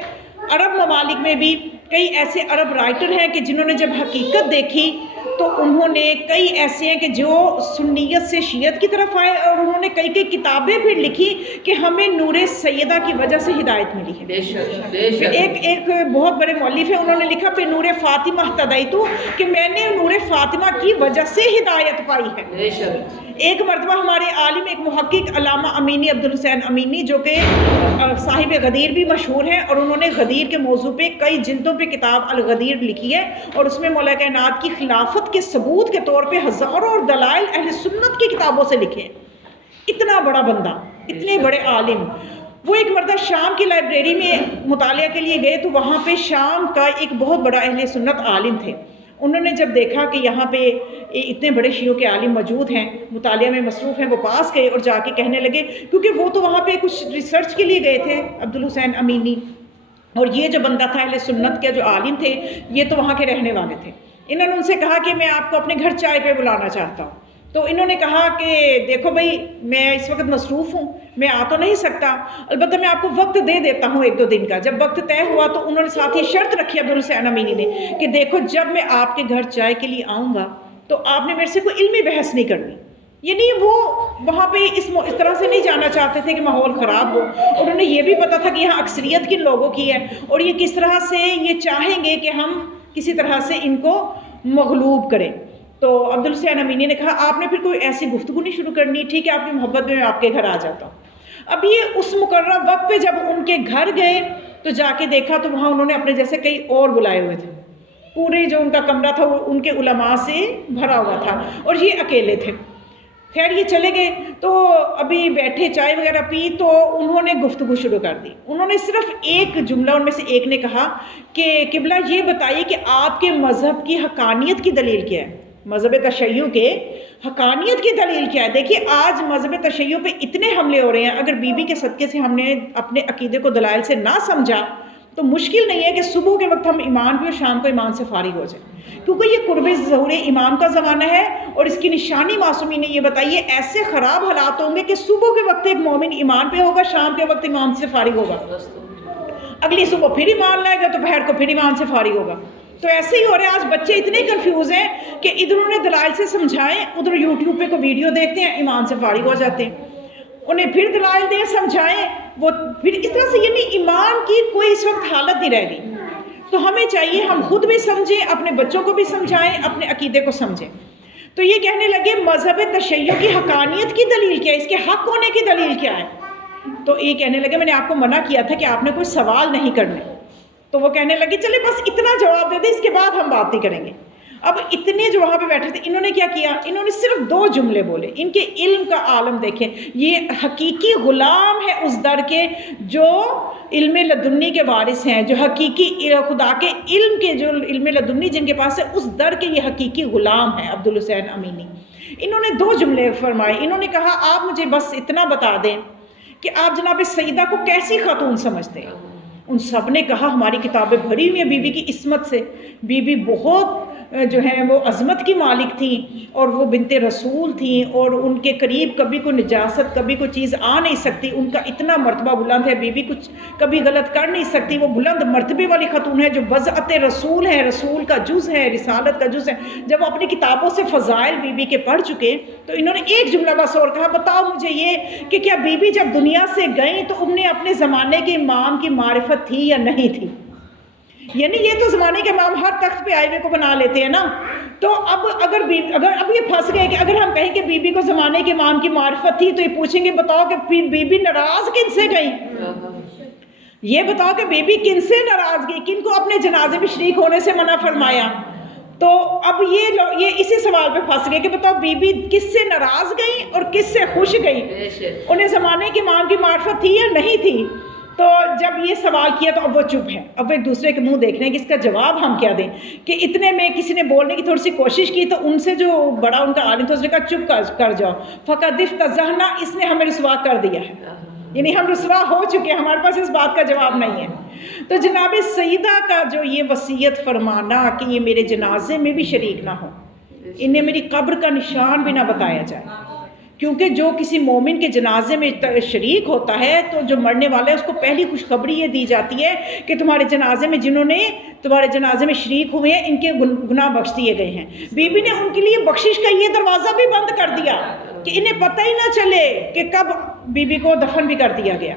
عرب ممالک میں بھی، کئی ایسے عرب رائٹر ہیں کہ جنہوں نے جب حقیقت دیکھی تو انہوں نے، کئی ایسے ہیں کہ جو سنیت سے شیعت کی طرف آئے اور انہوں نے کئی کتابیں پھر لکھی کہ ہمیں نور سیدہ کی وجہ سے ہدایت ملی ہے. بے شک بے شک. ایک بہت بڑے مؤلف ہیں، انہوں نے لکھا پہ نور فاطمہ اہتدیتو، کہ میں نے نور فاطمہ کی وجہ سے ہدایت پائی ہے. بے شک. ایک مرتبہ ہمارے عالم، ایک محقق علامہ امینی، عبدالحسین امینی، جو کہ صاحب غدیر بھی مشہور ہیں، اور انہوں نے غدیر کے موضوع پہ کئی جلدوں پہ کتاب الغدیر لکھی ہے، اور اس میں مولا کائنات کی خلافت کے ثبوت کے طور پہ ہزاروں اور دلائل اہل سنت کی کتابوں سے لکھے ہیں. اتنا بڑا بندہ، اتنے بڑے عالم. وہ ایک مرتبہ شام کی لائبریری میں مطالعہ کے لیے گئے تو وہاں پہ شام کا ایک بہت بڑا اہل سنت عالم تھے. انہوں نے جب دیکھا کہ یہاں پہ اتنے بڑے شیعوں کے عالم موجود ہیں، مطالعہ میں مصروف ہیں، وہ پاس گئے اور جا کے کہنے لگے، کیونکہ وہ تو وہاں پہ کچھ ریسرچ کے لیے گئے تھے، عبدالحسین امینی، اور یہ جو بندہ تھا اہل سنت کے جو عالم تھے یہ تو وہاں کے رہنے والے تھے. انہوں نے ان سے کہا کہ میں آپ کو اپنے گھر چائے پہ بلانا چاہتا ہوں. تو انہوں نے کہا کہ دیکھو بھائی میں اس وقت مصروف ہوں، میں آ تو نہیں سکتا، البتہ میں آپ کو وقت دے دیتا ہوں 1-2 دن کا. جب وقت طے ہوا تو انہوں نے ساتھ ہی شرط رکھی عبدالحسین امینی نے کہ دیکھو جب میں آپ کے گھر چائے کے لیے آؤں گا تو آپ نے میرے سے کوئی علمی بحث نہیں کرنی. یعنی وہ وہاں پہ اس طرح سے نہیں جانا چاہتے تھے کہ ماحول خراب ہو. انہوں نے یہ بھی پتا تھا کہ یہاں اکثریت کن لوگوں کی ہے اور یہ کس طرح سے یہ چاہیں گے کہ ہم کسی طرح سے ان کو مغلوب کریں. تو عبدالحسین امینی نے کہا آپ نے پھر کوئی ایسی گفتگو نہیں شروع کرنی، ٹھیک ہے آپ کی محبت میں آپ کے گھر آ جاتا ہوں. اب یہ اس مقررہ وقت پہ جب ان کے گھر گئے تو جا کے دیکھا تو وہاں انہوں نے اپنے جیسے کئی اور بلائے ہوئے تھے. پورے جو ان کا کمرہ تھا وہ ان کے علماء سے بھرا ہوا تھا اور یہ اکیلے تھے. خیر یہ چلے گئے تو ابھی بیٹھے چائے وغیرہ پی تو انہوں نے گفتگو شروع کر دی. انہوں نے صرف ایک جملہ ان میں سے ایک نے کہا کہ قبلہ یہ بتائیے کہ آپ کے مذہب کی حقانیت کی دلیل کیا ہے، مذہب تشیع کے حقانیت کی دلیل کیا ہے. دیکھیے آج مذہب تشیع پہ اتنے حملے ہو رہے ہیں، اگر بی بی کے صدقے سے ہم نے اپنے عقیدے کو دلائل سے نہ سمجھا تو مشکل نہیں ہے کہ صبح کے وقت ہم ایمان پہ اور شام کو ایمان سے فارغ ہو جائیں، کیونکہ یہ قرب ظہور امام کا زمانہ ہے، اور اس کی نشانی معصومی نے یہ بتائی ہے ایسے خراب حالات ہوں گے کہ صبح کے وقت ایک مومن ایمان پہ ہوگا، شام کے وقت ایمان سے فارغ ہوگا، اگلی صبح پھر ایمان لائے گا، دوپہر کو پھر ایمان سے فارغ ہوگا۔ تو ایسے ہی ہو رہا ہے، آج بچے اتنے کنفیوز ہیں کہ ادھر انہیں دلائل سے سمجھائیں، ادھر یوٹیوب پہ کوئی ویڈیو دیکھتے ہیں، ایمان سے فارغ ہو جاتے ہیں، انہیں پھر دلائل دیں سمجھائیں، وہ پھر اس طرح سے، یعنی ایمان کی کوئی اس وقت حالت نہیں رہ گئی۔ تو ہمیں چاہیے ہم خود بھی سمجھیں، اپنے بچوں کو بھی سمجھائیں، اپنے عقیدے کو سمجھیں۔ تو یہ کہنے لگے مذہب تشیع کی حقانیت کی دلیل کیا ہے، اس کے حق ہونے کی دلیل کیا ہے؟ تو یہ کہنے لگے میں نے آپ کو منع کیا تھا کہ آپ نے کوئی سوال نہیں کرنے۔ تو وہ کہنے لگے چلے بس اتنا جواب دے دیں، اس کے بعد ہم بات نہیں کریں گے۔ اب اتنے جو وہاں پہ بیٹھے تھے انہوں نے کیا کیا، انہوں نے صرف 2 جملے بولے۔ ان کے علم کا عالم دیکھیں، یہ حقیقی غلام ہے اس در کے جو علم لدنی کے وارث ہیں، جو حقیقی خدا کے علم کے، جو علم لدنی جن کے پاس ہے، اس در کے یہ حقیقی غلام ہیں عبدالحسین امینی۔ انہوں نے 2 جملے فرمائے، انہوں نے کہا آپ مجھے بس اتنا بتا دیں کہ آپ جناب سیدہ کو کیسی خاتون سمجھتے ہیں؟ ان سب نے کہا ہماری کتابیں بھری ہوئی ہیں بی بی کی عصمت سے، بی بی بہت جو ہیں وہ عظمت کی مالک تھیں، اور وہ بنت رسول تھیں، اور ان کے قریب کبھی کوئی نجاست، کبھی کوئی چیز آ نہیں سکتی، ان کا اتنا مرتبہ بلند ہے، بی بی کچھ کبھی غلط کر نہیں سکتی، وہ بلند مرتبے والی خاتون ہے جو بضعت رسول ہے، رسول کا جز ہے، رسالت کا جز ہے۔ جب اپنی کتابوں سے فضائل بی بی کے پڑھ چکے تو انہوں نے ایک جملہ بس اور کہا بتاؤ مجھے یہ کہ کیا بی بی جب دنیا سے گئیں تو انہیں اپنے زمانے کے امام کی معرفت تھی یا نہیں تھی؟ یعنی یہ تو زمانے کے امام ہر تخت پہ آئے ہوئے کو بنا لیتے ہیں نا، تو اب اگر اب یہ پھنس گئے کہ اگر ہم کہیں کہ بی بی کو زمانے کے امام کی معرفت تھی تو یہ پوچھیں گے بتاؤ کہ پھر بی بی ناراض کن سے گئی؟ یہ بتاؤ کہ بی بی کن سے ناراض گئی، کن کو اپنے جنازے میں شریک ہونے سے منع فرمایا؟ تو اب یہ اسی سوال پہ پھنس گئے کہ بتاؤ بی بی کس سے ناراض گئی اور کس سے خوش گئی، انہیں زمانے کے امام کی معرفت تھی یا نہیں تھی؟ تو جب یہ سوال کیا تو اب وہ چپ ہے، اب وہ ایک دوسرے کے منہ دیکھ رہے ہیں کہ اس کا جواب ہم کیا دیں، کہ اتنے میں کسی نے بولنے کی تھوڑی سی کوشش کی تو ان سے جو بڑا ان کا عالم تھا اس نے کہا چپ کر جاؤ، فقد افتضحنا، اس نے ہمیں رسوا کر دیا ہے، یعنی ہم رسوا ہو چکے ہیں، ہمارے پاس اس بات کا جواب نہیں ہے۔ تو جناب سیدہ کا جو یہ وصیت فرمانا کہ یہ میرے جنازے میں بھی شریک نہ ہو، انہیں میری قبر کا نشان بھی نہ بتایا جائے، کیونکہ جو کسی مومن کے جنازے میں شریک ہوتا ہے تو جو مرنے والا ہے اس کو پہلی خوشخبری یہ دی جاتی ہے کہ تمہارے جنازے میں جنہوں نے تمہارے جنازے میں شریک ہوئے ہیں ان کے گناہ بخش دیے گئے ہیں۔ بی بی نے ان کے لیے بخشش کا یہ دروازہ بھی بند کر دیا کہ انہیں پتہ ہی نہ چلے کہ کب بی بی کو دفن بھی کر دیا گیا۔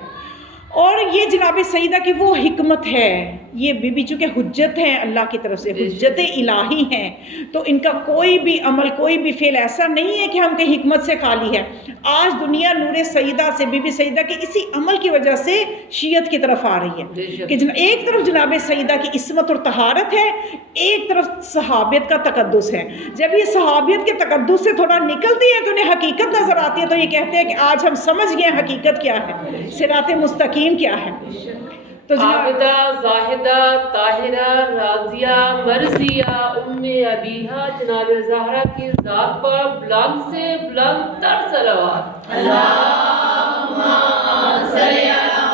اور یہ جناب سیدہ کی وہ حکمت ہے، یہ بی بی چونکہ حجت ہیں اللہ کی طرف سے، حجت الہی ہیں، تو ان کا کوئی بھی عمل، کوئی بھی فعل ایسا نہیں ہے کہ ہم کہ حکمت سے خالی ہے۔ آج دنیا نور سیدہ سے، بی بی سیدہ کے اسی عمل کی وجہ سے شیعت کی طرف آ رہی ہے کہ ایک طرف جناب سیدہ کی عصمت اور طہارت ہے، ایک طرف صحابیت کا تقدس ہے۔ جب یہ صحابیت کے تقدس سے تھوڑا نکلتی ہے تو انہیں حقیقت نظر آتی ہے، تو یہ کہتے ہیں کہ آج ہم سمجھ گئے حقیقت کیا ہے، صراط مستقیم کیا ہے۔ تو عابدہ، زاہدہ، طاہرہ، راضیہ، مرضیہ، ام ابیہا جناب زہرا کی ذات پر بلند سے بلند تر صلوات۔ اللہم صلی علی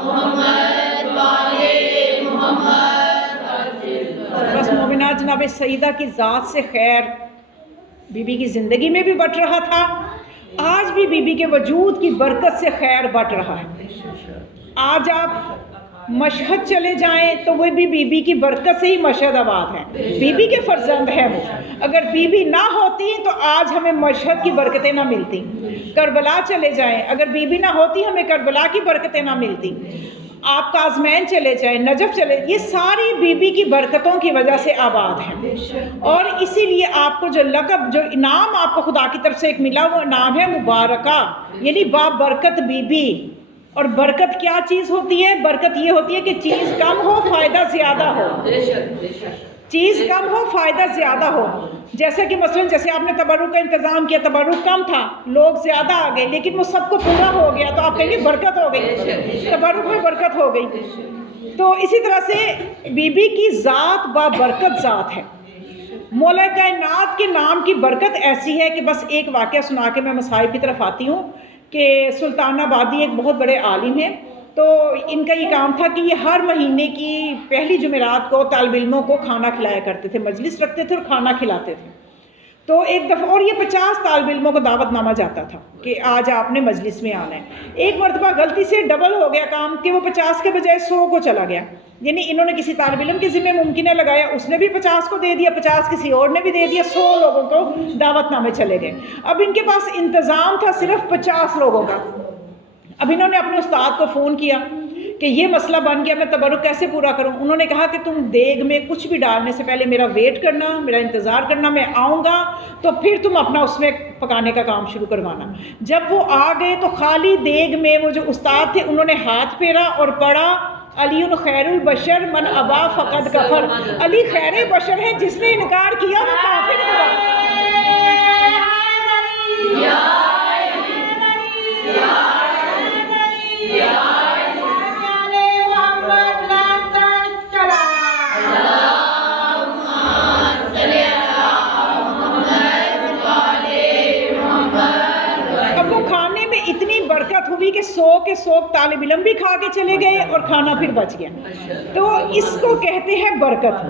محمد وآلِ محمد۔ بس مومنات جناب سیدہ کی ذات سے خیر بی بی کی زندگی میں بھی بٹ رہا تھا، آج بھی بی بی کے وجود کی برکت سے خیر بٹ رہا ہے۔ آج آپ مشہد چلے جائیں تو وہ بھی بی بی کی برکت سے ہی مشہد آباد ہے، بی بی کے فرزند ہیں وہ، اگر بی بی نہ ہوتی تو آج ہمیں مشہد کی برکتیں نہ ملتی۔ کربلا چلے جائیں، اگر بی بی نہ ہوتی ہمیں کربلا کی برکتیں نہ ملتی۔ آپ کاظمین چلے جائیں، نجف چلے، یہ ساری بی بی کی برکتوں کی وجہ سے آباد ہیں۔ اور اسی لیے آپ کو جو لقب، جو انعام آپ کو خدا کی طرف سے ایک ملا، وہ نام ہے مبارکہ، یعنی با برکت بی بی۔ اور برکت کیا چیز ہوتی ہے؟ برکت یہ ہوتی ہے کہ چیز کم ہو فائدہ زیادہ ہو، چیز کم ہو فائدہ زیادہ ہو۔ جیسے کہ مثلا جیسے آپ نے تبرک کا انتظام کیا، تبرک کم تھا، لوگ زیادہ آ گئے، لیکن وہ سب کو پورا ہو گیا تو آپ کہیں گے برکت ہو گئی، تبرک میں برکت ہو گئی۔ تو اسی طرح سے بی بی کی ذات با برکت ذات ہے۔ مولا کائنات کے نام کی برکت ایسی ہے کہ بس ایک واقعہ سنا کے میں مصائب کی طرف آتی ہوں کہ سلطان آبادی ایک بہت بڑے عالم ہیں، تو ان کا یہ کام تھا کہ یہ ہر مہینے کی پہلی جمعرات کو طالب علموں کو کھانا کھلایا کرتے تھے، مجلس رکھتے تھے اور کھانا کھلاتے تھے۔ تو ایک دفعہ، اور یہ 50 طالب علموں کو دعوت نامہ جاتا تھا کہ آج آپ نے مجلس میں آنا ہے۔ ایک مرتبہ غلطی سے ڈبل ہو گیا کام کہ وہ 50 کے بجائے 100 کو چلا گیا، یعنی انہوں نے کسی طالب علم کے ذمہ ممکنہ لگایا، اس نے بھی 50 کو دے دیا، 50 کسی اور نے بھی دے دیا، 100 لوگوں کو دعوت نامے چلے گئے۔ اب ان کے پاس انتظام تھا صرف 50 لوگوں کا۔ اب انہوں نے اپنے استاد کو فون کیا کہ یہ مسئلہ بن گیا، میں تبرک کیسے پورا کروں؟ انہوں نے کہا کہ تم دیگ میں کچھ بھی ڈالنے سے پہلے میرا ویٹ کرنا، میرا انتظار کرنا، میں آؤں گا تو پھر تم اپنا اس میں پکانے کا کام شروع کروانا۔ جب وہ آ گئے تو خالی دیگ میں وہ جو استاد تھے انہوں نے ہاتھ پھیرا اور پڑھا علی خیر البشر من ابا فقد کفر، علی خیر بشر ہے، جس نے انکار کیا وہ کافر ہوا۔ اتنی برکت ہوئی کہ 100 کے 100 طالب علم بھی کھا کے چلے گئے اور کھانا پھر بچ گیا۔ تو اس کو کہتے ہیں برکت۔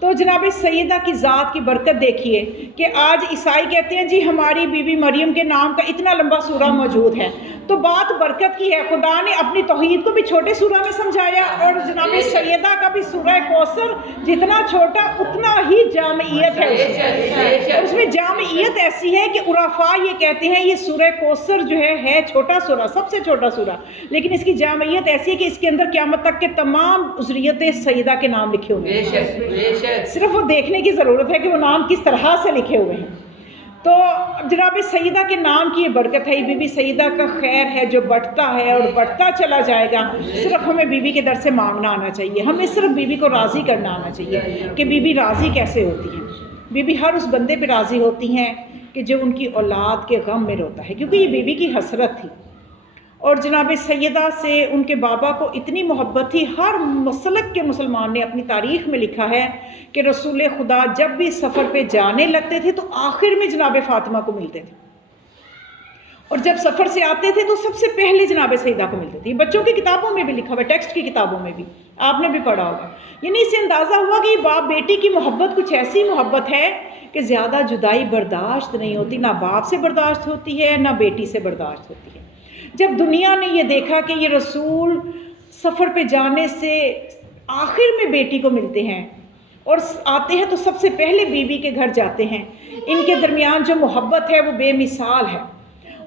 تو جناب سیدہ کی ذات کی برکت دیکھیے کہ آج عیسائی کہتے ہیں جی ہماری بی بی مریم کے نام کا اتنا لمبا سورہ موجود ہے، تو بات برکت کی ہے۔ خدا نے اپنی توحید کو بھی چھوٹے سورہ میں سمجھایا، اور جناب سیدہ کا بھی سورہ کوثر جتنا چھوٹا اتنا ہی جامعیت ہے اس میں، اور اس میں جامعیت ایسی ہے کہ عرفاء یہ کہتے ہیں یہ سورہ کوثر جو ہے چھوٹا سورہ، سب سے چھوٹا سورہ، لیکن اس کی جامعیت ایسی ہے کہ اس کے اندر قیامت تک کے تمام ذریت سیدہ کے نام لکھے ہوئے ہیں، صرف وہ دیکھنے کی ضرورت ہے کہ وہ نام کس طرح سے لکھے ہوئے ہیں۔ تو جناب سیدہ کے نام کی یہ برکت ہے، بی بی سیدہ کا خیر ہے جو بڑھتا ہے اور بڑھتا چلا جائے گا۔ صرف ہمیں بی بی کے در سے مانگنا آنا چاہیے، ہمیں صرف بی بی کو راضی کرنا آنا چاہیے کہ بی بی راضی کیسے ہوتی ہے۔ بی بی ہر اس بندے پہ راضی ہوتی ہیں کہ جو ان کی اولاد کے غم میں روتا ہے، کیونکہ یہ بی بی کی حسرت تھی۔ اور جناب سیدہ سے ان کے بابا کو اتنی محبت تھی، ہر مسلک کے مسلمان نے اپنی تاریخ میں لکھا ہے کہ رسول خدا جب بھی سفر پہ جانے لگتے تھے تو آخر میں جناب فاطمہ کو ملتے تھے، اور جب سفر سے آتے تھے تو سب سے پہلے جناب سیدہ کو ملتے تھے۔ بچوں کی کتابوں میں بھی لکھا ہوا ہے، ٹیکسٹ کی کتابوں میں بھی آپ نے بھی پڑھا ہوگا۔ یعنی اس سے اندازہ ہوا کہ باپ بیٹی کی محبت کچھ ایسی محبت ہے کہ زیادہ جدائی برداشت نہیں ہوتی، نہ باپ سے برداشت ہوتی ہے نہ بیٹی سے برداشت ہوتی ہے۔ جب دنیا نے یہ دیکھا کہ یہ رسول سفر پہ جانے سے آخر میں بیٹی کو ملتے ہیں اور آتے ہیں تو سب سے پہلے بیوی کے گھر جاتے ہیں، ان کے درمیان جو محبت ہے وہ بے مثال ہے۔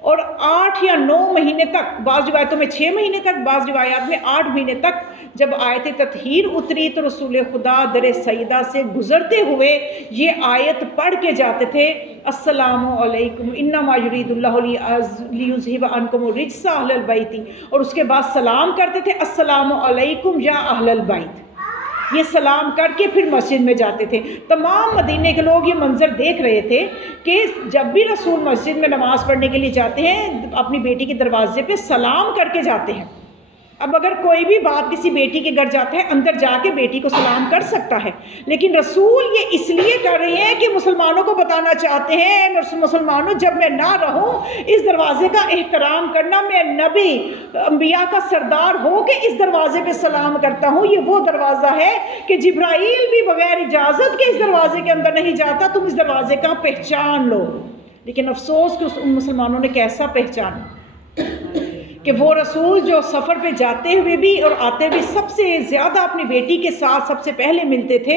اور 8 یا 9 مہینے تک، بعض روایتوں میں 6 مہینے تک، بعض روایات میں 8 مہینے تک جب آیت تطہیر اتری تو رسول خدا در سیدہ سے گزرتے ہوئے یہ آیت پڑھ کے جاتے تھے، السلام علیکم انما یرید اللہ لیذھب عنکم الرجس اہل البیت، اور اس کے بعد سلام کرتے تھے السلام علیکم یا اہل البیت، یہ سلام کر کے پھر مسجد میں جاتے تھے۔ تمام مدینے کے لوگ یہ منظر دیکھ رہے تھے کہ جب بھی رسول مسجد میں نماز پڑھنے کے لیے جاتے ہیں اپنی بیٹی کے دروازے پہ سلام کر کے جاتے ہیں۔ اب اگر کوئی بھی باپ کسی بیٹی کے گھر جاتا ہے اندر جا کے بیٹی کو سلام کر سکتا ہے، لیکن رسول یہ اس لیے کر رہے ہیں کہ مسلمانوں کو بتانا چاہتے ہیں مسلمانوں جب میں نہ رہوں اس دروازے کا احترام کرنا، میں نبی انبیاء کا سردار ہو کے اس دروازے پہ سلام کرتا ہوں، یہ وہ دروازہ ہے کہ جبرائیل بھی بغیر اجازت کے اس دروازے کے اندر نہیں جاتا، تم اس دروازے کا پہچان لو۔ لیکن افسوس کہ ان مسلمانوں نے کیسا پہچانا کہ وہ رسول جو سفر پہ جاتے ہوئے بھی اور آتے ہوئے سب سے زیادہ اپنی بیٹی کے ساتھ سب سے پہلے ملتے تھے،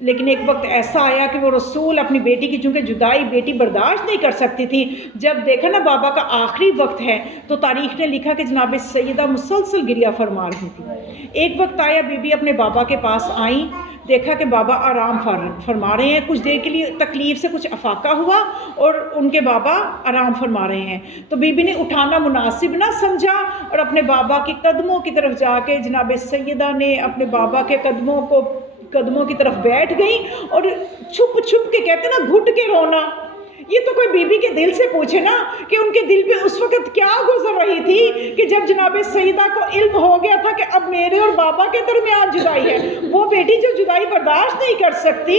لیکن ایک وقت ایسا آیا کہ وہ رسول اپنی بیٹی کی چونکہ جدائی بیٹی برداشت نہیں کر سکتی تھی، جب دیکھا نا بابا کا آخری وقت ہے تو تاریخ نے لکھا کہ جناب سیدہ مسلسل گریہ فرما رہی تھی۔ ایک وقت آیا بی بی اپنے بابا کے پاس آئیں، دیکھا کہ بابا آرام فرما رہے ہیں، کچھ دیر کے لیے تکلیف سے کچھ افاقہ ہوا اور ان کے بابا آرام فرما رہے ہیں، تو بی بی نے اٹھانا مناسب نہ سمجھا اور اپنے بابا کے قدموں کی طرف جا کے جناب سیدہ نے اپنے بابا کے قدموں کی طرف بیٹھ گئی اور چھپ چھپ کے کہتے نا گھٹ کے رونا۔ یہ تو کوئی بی بی کے دل سے پوچھے نا کہ ان کے دل پہ اس وقت کیا گزر رہی تھی کہ جب جناب سیدہ کو علم ہو گیا تھا کہ اب میرے اور بابا کے درمیان جدائی ہے، وہ بیٹی جو جدائی برداشت نہیں کر سکتی